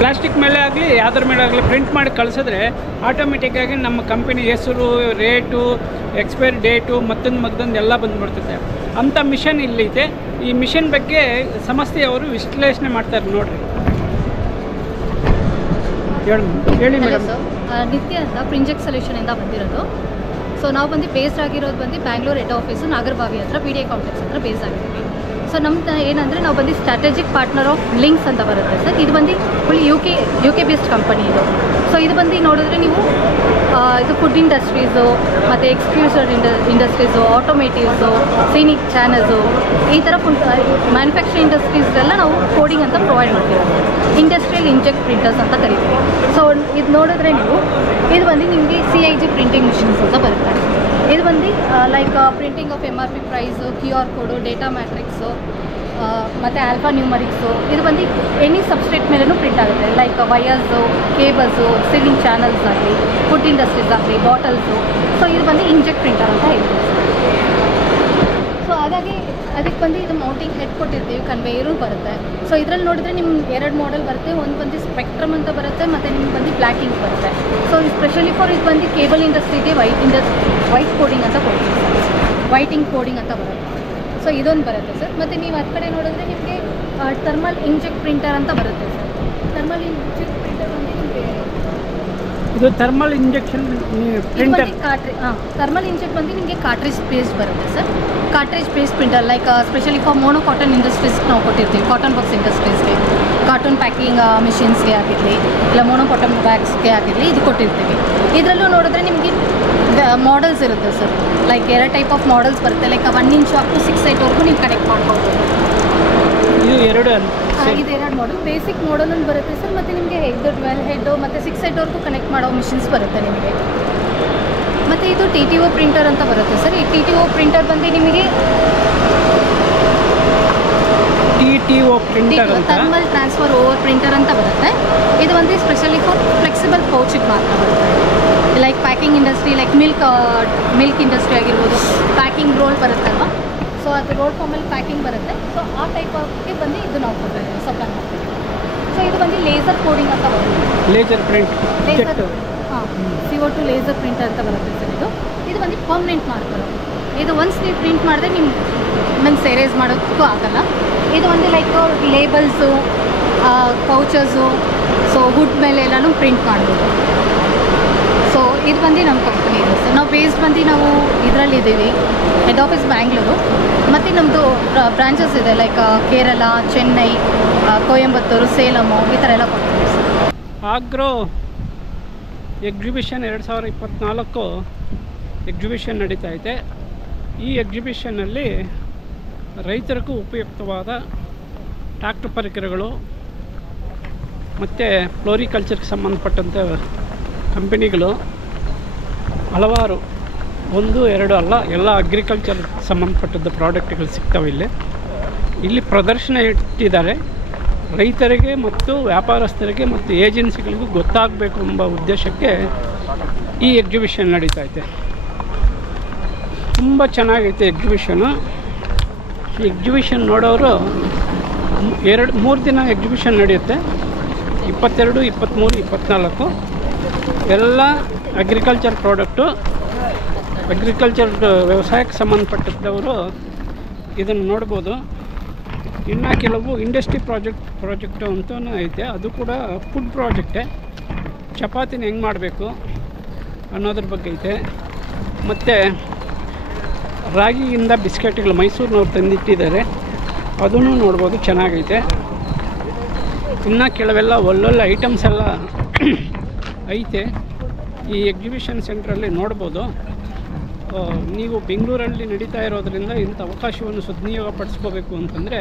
ಪ್ಲಾಸ್ಟಿಕ್ ಮೇಲೆ ಆಗಲಿ ಯಾವುದ್ರ ಮೇಲೆ ಆಗಲಿ ಪ್ರಿಂಟ್ ಮಾಡಿ ಕಳಿಸಿದ್ರೆ ಆಟೋಮೆಟಿಕ್ಕಾಗಿ ನಮ್ಮ ಕಂಪನಿ ಹೆಸರು, ರೇಟು, ಎಕ್ಸ್ಪೈರ್ ಡೇಟು ಮತ್ತೊಂದು ಎಲ್ಲ ಬಂದುಬಿಡ್ತದೆ. ಅಂಥ ಮಿಷನ್ ಇಲ್ಲಿದೆ. ಈ ಮಿಷನ್ ಬಗ್ಗೆ ಸಂಸ್ಥೆಯವರು ವಿಶ್ಲೇಷಣೆ ಮಾಡ್ತಾರೆ ನೋಡ್ರಿ. ಹೇಳಿ ಮೇಡಮ್. ನಿತ್ಯ ಅಂತ ಪ್ರಿಂಜೆಕ್ಟ್ ಸೊಲ್ಯೂಷನಿಂದ ಬಂದಿರೋದು. ಸೊ ನಾವು ಬೇಸ್ಡ್ ಆಗಿರೋದು ಬ್ಯಾಂಗ್ಳೂರ್ ಹೆಡ್ ಆಫೀಸು ನಾಗರಬಾವಿ ಹತ್ರ BDI ಕಾಂಪ್ಲೆಕ್ಸ್ ಹತ್ರ ಬೇಸ್ ಆಗಿದ್ದೀವಿ. ಸೊ ನಮ್ದು ಏನಂದರೆ ನಾವು ಸ್ಟ್ರಾಟಜಿಕ್ ಪಾರ್ಟ್ನರ್ ಆಫ್ ಲಿಂಕ್ಸ್ ಅಂತ ಬರುತ್ತೆ ಸರ್. ಇದು full U K based company ಇದು. ಸೊ ಇದು ನೋಡಿದ್ರೆ ನೀವು ಇದು ಫುಡ್ ಇಂಡಸ್ಟ್ರೀಸು ಮತ್ತು ಎಕ್ಸ್ಕ್ಲೂಸಿವ್ ಇಂಡಸ್ಟ್ರೀಸು, ಆಟೋಮೇಟಿವ್ಸು, ಸೀನಿಕ್ ಚಾನಲ್ಸು, ಈ ಥರ ಫುಲ್ ಮ್ಯಾನುಫ್ಯಾಕ್ಚರಿಂಗ್ ಇಂಡಸ್ಟ್ರೀಸ್ಗೆಲ್ಲ ನಾವು ಕೋಡಿಂಗ್ ಅಂತ ಪ್ರೊವೈಡ್ ಮಾಡ್ತೀವಿ. ಇಂಡಸ್ಟ್ರಿಯಲ್ ಇಂಜೆಕ್ಟ್ ಪ್ರಿಂಟರ್ಸ್ ಅಂತ ಕರಿತೀವಿ. ಸೊ ಇದು ನೋಡಿದ್ರೆ ನೀವು ಇದು ನಿಮಗೆ CIG ಪ್ರಿಂಟಿಂಗ್ ಮಿಷಿನ್ಸ್ ಅಂತ ಬರುತ್ತೆ. ಇದು like printing of MRP price, QR code, data matrix ಮತ್ತು ಆಲ್ಫಾ ನ್ಯೂಮರಿಕ್ಸು. ಇದು ಎನಿ ಸಬ್ಸ್ಟ್ರೇಟ್ ಮೇಲೂ ಪ್ರಿಂಟ್ ಆಗುತ್ತೆ. Like wires, cables, ceiling channels ಆಗಲಿ, ಫುಡ್ ಇಂಡಸ್ಟ್ರೀಸ್ ಆಗಲಿ, ಬಾಟಲ್ಸು. ಸೊ ಇದು ಇಂಜೆಕ್ಟ್ ಪ್ರಿಂಟರ್ ಅಂತ ಹೇಳ್ತೀವಿ. ಸೊ ಹಾಗಾಗಿ ಅದಕ್ಕೆ ಇದು ಮೌಂಟಿಂಗ್ ಹೆಡ್ ಕೊಟ್ಟಿರ್ತೀವಿ. ಕನ್ವೇಯರು ಬರುತ್ತೆ. ಸೊ ಇದರಲ್ಲಿ ನೋಡಿದ್ರೆ ನಿಮ್ಗೆ 2 ಮಾಡೆಲ್ ಬರುತ್ತೆ. ಒಂದು ಸ್ಪೆಕ್ಟ್ರಮ್ ಅಂತ ಬರುತ್ತೆ ಮತ್ತು ನಿಮ್ಗೆ ಬ್ಲ್ಯಾಕ್ ಇಂಕ್ ಬರುತ್ತೆ. ಸೊ ಸ್ಪೆಷಲಿ ಫಾರ್ ಇದು ಕೇಬಲ್ ಇಂಡಸ್ಟ್ರಿಗೆ ವೈಟ್ ಕೋಡಿಂಗ್ ಅಂತ ಕೊಡ್ತೀವಿ. ವೈಟ್ ಇಂಕ್ ಕೋಡಿಂಗ್ ಅಂತ ಬರುತ್ತೆ. ಸೊ ಇದೊಂದು ಬರುತ್ತೆ ಸರ್. ಮತ್ತು ನೀವು ಆ ಕಡೆ ನೋಡಿದ್ರೆ ನಿಮಗೆ ಥರ್ಮಲ್ ಇಂಜೆಕ್ಟ್ ಪ್ರಿಂಟರ್ ಅಂತ ಬರುತ್ತೆ ಸರ್. ಥರ್ಮಲ್ ಇಂಜೆಕ್ಟ್ ಪ್ರಿಂಟರ್ ನಿಮಗೆ ಇದು thermal injection printer. Thermal inject ನಿಮಗೆ ಕಾರ್ಟ್ರೇಜ್ ಬೇಸ್ಡ್ ಬರುತ್ತೆ sir. Cartridge based printer like specially for mono cotton industries ನಾವು ಕೊಟ್ಟಿರ್ತೀವಿ. ಕಾಟನ್ ಬಾಕ್ಸ್ ಇಂಡಸ್ಟ್ರೀಸ್ಗೆ, ಕಾಟನ್ ಪ್ಯಾಕಿಂಗ್ ಮಿಷಿನ್ಸ್ಗೆ ಆಗಿರಲಿ, ಇಲ್ಲ ಮೋನೋ ಕಾಟನ್ ಬ್ಯಾಗ್ಸ್ಗೆ ಆಗಿರಲಿ ಇದು ಕೊಟ್ಟಿರ್ತೀವಿ. ಇದರಲ್ಲೂ ನೋಡಿದ್ರೆ ನಿಮಗೆ ಮಾಡೆಲ್ಸ್ ಇರುತ್ತೆ sir. Like 2 type of models ಬರುತ್ತೆ. ಲೈಕ್ 1 ಇಂಚ್ ಅಪ್ ಟು 6 8ವರೆಗೂ ನೀವು ಕನೆಕ್ಟ್ ಮಾಡ್ಕೊಳ್ಬೋದು. ಇದು ಎರಡು ಇದು ಎರಡು ಮಾಡಲ್. ಬೇಸಿಕ್ ಮಾಡಲ್ ಒಂದು ಬರುತ್ತೆ ಸರ್, ಮತ್ತು ನಿಮಗೆ ಇದು 12 ಹೆಡ್ಡು ಮತ್ತು 6 ಹೆಡ್ವರೆಗೂ ಕನೆಕ್ಟ್ ಮಾಡೋ ಮಿಷಿನ್ಸ್ ಬರುತ್ತೆ ನಿಮಗೆ. ಮತ್ತು ಇದು TTO ಪ್ರಿಂಟರ್ ಅಂತ ಬರುತ್ತೆ ಸರ್. ಈ TTO ಪ್ರಿಂಟರ್ ಬಂದು ನಿಮಗೆ TTO ಪ್ರಿಂಟರ್ ಅಂತ ಥರ್ಮಲ್ ಟ್ರಾನ್ಸ್ಫರ್ ಓವರ್ ಪ್ರಿಂಟರ್ ಅಂತ ಬರುತ್ತೆ. ಇದು ಒಂದು ಸ್ಪೆಷಲಿ ಫಾರ್ ಫ್ಲೆಕ್ಸಿಬಲ್ ಪೌಚಿಗೆ ಮಾತ್ರ ಬರುತ್ತೆ. Like packing industry, like milk industry ಆಗಿರ್ಬೋದು, ಪ್ಯಾಕಿಂಗ್ ರೋಲ್ ಬರುತ್ತಲ್ವ, ಸೊ ಅದು ರೋಲ್ ಫಾರ್ಮಲ್ಲಿ ಪ್ಯಾಕಿಂಗ್ ಬರುತ್ತೆ. ಸೊ ಆ ಟೈಪ್ ಆಫ್ಗೆ ಬಂದು ಇದು ನಾವು ಕೊಡ್ತೀವಿ, ಸಪ್ಲೈ ಮಾಡ್ತೀವಿ. ಸೊ ಇದು ಬಂದು ಲೇಸರ್ ಕೋಡಿಂಗ್ ಅಂತ ಬರುತ್ತೆ. ಲೇಸರ್ ಪ್ರಿಂಟ್, ಹಾಂ, CO2 ಲೇಸರ್ ಪ್ರಿಂಟರ್ ಅಂತ ಬರುತ್ತೆ ಸರ್. ಇದು ಬಂದು ಪರ್ಮನೆಂಟ್ ಮಾರ್ಕರ್. ಇದು ಒನ್ಸ್ ನೀವು ಪ್ರಿಂಟ್ ಮಾಡಿದ್ರೆ ನಿಮ್ಮ ಮೀನ್ಸ್ ಎರೇಸ್ ಮಾಡೋದಕ್ಕೂ ಆಗಲ್ಲ. ಇದು ಒಂದು like labels, pouches, so wood ಮೇಲೆ ಎಲ್ಲನೂ ಪ್ರಿಂಟ್ ಮಾಡ್ಬೋದು. ಸೊ ಇದು ಬಂದು ನಮ್ಮ ಕಂಪ್ನಿ ಇದೆ ಸರ್. ನಾವು ಬೇಸ್ಡ್ ಬಂದು ನಾವು ಇದರಲ್ಲಿದ್ದೀವಿ, ಹೆಡ್ ಆಫೀಸ್ ಬ್ಯಾಂಗ್ಳೂರು, ಮತ್ತು ನಮ್ಮದು ಬ್ರಾಂಚಸ್ ಇದೆ ಲೈಕ್ ಕೇರಳ, ಚೆನ್ನೈ, ಕೊಯಂಬತ್ತೂರು, ಸೇಲಮು, ಈ ಥರ ಎಲ್ಲ ಕೊಡ್ತೀವಿ ಸರ್. ಆಗ್ರೋ ಎಕ್ಸಿಬಿಷನ್ 2024 ಎಕ್ಸಿಬಿಷನ್ ನಡೀತಾ ಇದೆ. ಈ ಎಕ್ಸಿಬಿಷನ್ನಲ್ಲಿ ರೈತರಿಗೂ ಉಪಯುಕ್ತವಾದ ಟ್ರ್ಯಾಕ್ಟರ್ ಪರಿಕರಗಳು ಮತ್ತು ಫ್ಲೋರಿಕಲ್ಚರ್ಗೆ ಸಂಬಂಧಪಟ್ಟಂಥ ಕಂಪನಿಗಳು ಹಲವಾರು, 1-2 ಅಲ್ಲ, ಎಲ್ಲ ಅಗ್ರಿಕಲ್ಚರ್ ಸಂಬಂಧಪಟ್ಟದ್ದು ಪ್ರಾಡಕ್ಟ್ಗಳು ಸಿಗ್ತವೆ. ಇಲ್ಲಿ ಪ್ರದರ್ಶನ ಇಟ್ಟಿದ್ದಾರೆ. ರೈತರಿಗೆ ಮತ್ತು ವ್ಯಾಪಾರಸ್ಥರಿಗೆ ಮತ್ತು ಏಜೆನ್ಸಿಗಳಿಗೂ ಗೊತ್ತಾಗಬೇಕು ಎಂಬ ಉದ್ದೇಶಕ್ಕೆ ಈ ಎಕ್ಸಿಬಿಷನ್ ನಡೀತಾ ಇದೆ. ತುಂಬ ಚೆನ್ನಾಗೈತೆ ಎಕ್ಸಿಬಿಷನು. ಈ ಎಕ್ಸಿಬಿಷನ್ ನೋಡೋರು 2-3 ದಿನ ಎಕ್ಸಿಬಿಷನ್ ನಡೆಯುತ್ತೆ. 22, 23, 24 ಎಲ್ಲ ಅಗ್ರಿಕಲ್ಚರ್ ಪ್ರಾಡಕ್ಟು, ಅಗ್ರಿಕಲ್ಚರ್ ವ್ಯವಸಾಯಕ್ಕೆ ಸಂಬಂಧಪಟ್ಟಿದ್ದವರು ಇದನ್ನು ನೋಡ್ಬೋದು. ಇನ್ನು ಕೆಲವು ಇಂಡಸ್ಟ್ರಿ ಪ್ರಾಜೆಕ್ಟು ಅಂತೂ ಐತೆ, ಅದು ಕೂಡ ಫುಡ್ ಪ್ರಾಜೆಕ್ಟೇ. ಚಪಾತಿನ ಹೆಂಗೆ ಮಾಡಬೇಕು ಅನ್ನೋದ್ರ ಬಗ್ಗೆ ಐತೆ. ಮತ್ತು ರಾಗಿಯಿಂದ ಬಿಸ್ಕೆಟ್ಗಳು ಮೈಸೂರಿನವ್ರು ತಂದಿಟ್ಟಿದ್ದಾರೆ, ಅದನ್ನು ನೋಡ್ಬೋದು, ಚೆನ್ನಾಗೈತೆ. ಇನ್ನು ಕೆಲವೆಲ್ಲ ಒಳ್ಳೊಳ್ಳೆ ಐಟಮ್ಸ್ ಎಲ್ಲ ಐತೆ ಈ ಎಕ್ಸಿಬಿಷನ್ ಸೆಂಟ್ರಲ್ಲಿ ನೋಡ್ಬೋದು. ನೀವು ಬೆಂಗಳೂರಲ್ಲಿ ನಡೀತಾ ಇರೋದರಿಂದ ಇಂಥ ಅವಕಾಶವನ್ನು ಸದ್ವಿನಿಯೋಗಪಡಿಸ್ಕೋಬೇಕು ಅಂತಂದರೆ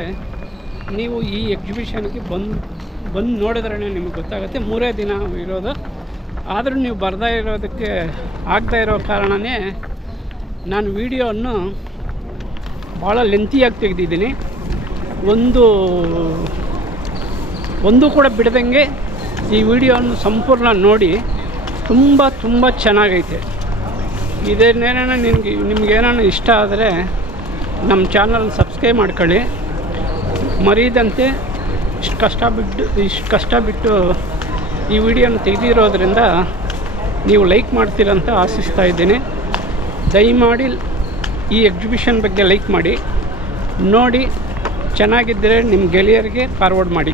ನೀವು ಈ ಎಕ್ಸಿಬಿಷನ್ಗೆ ಬಂದು ನೋಡಿದ್ರೇ ನಿಮಗೆ ಗೊತ್ತಾಗುತ್ತೆ. 3 ದಿನ ಇರೋದು. ಆದರೂ ನೀವು ಬರ್ತಾ ಇರೋದಕ್ಕೆ ಆಗದೇ ಇರೋ ಕಾರಣವೇ ನಾನು ವಿಡಿಯೋವನ್ನು ಭಾಳ ಲೆಂತಿಯಾಗಿ ತೆಗೆದಿದ್ದೀನಿ. ಒಂದು ಕೂಡ ಬಿಡದಂಗೆ ಈ ವಿಡಿಯೋವನ್ನು ಸಂಪೂರ್ಣ ನೋಡಿ. ತುಂಬ ಚೆನ್ನಾಗೈತೆ. ಇದೇನೇನ ನಿಮ್ಗೇನಾನ ಇಷ್ಟ ಆದರೆ ನಮ್ಮ ಚಾನಲ್ ಸಬ್ಸ್ಕ್ರೈಬ್ ಮಾಡ್ಕೊಳ್ಳಿ. ಮರೀದಂತೆ ಇಷ್ಟು ಕಷ್ಟ ಬಿಟ್ಟು ಈ ವಿಡಿಯೋನ ತೆಗೆದಿರೋದ್ರಿಂದ ನೀವು ಲೈಕ್ ಮಾಡ್ತೀರಂತ ಆಶಿಸ್ತಾ ಇದ್ದೀನಿ. ದಯಮಾಡಿ ಈ ಎಕ್ಸಿಬಿಷನ್ ಬಗ್ಗೆ ಲೈಕ್ ಮಾಡಿ, ನೋಡಿ ಚೆನ್ನಾಗಿದ್ದರೆ ನಿಮ್ಮ ಗೆಳೆಯರಿಗೆ ಫಾರ್ವರ್ಡ್ ಮಾಡಿ.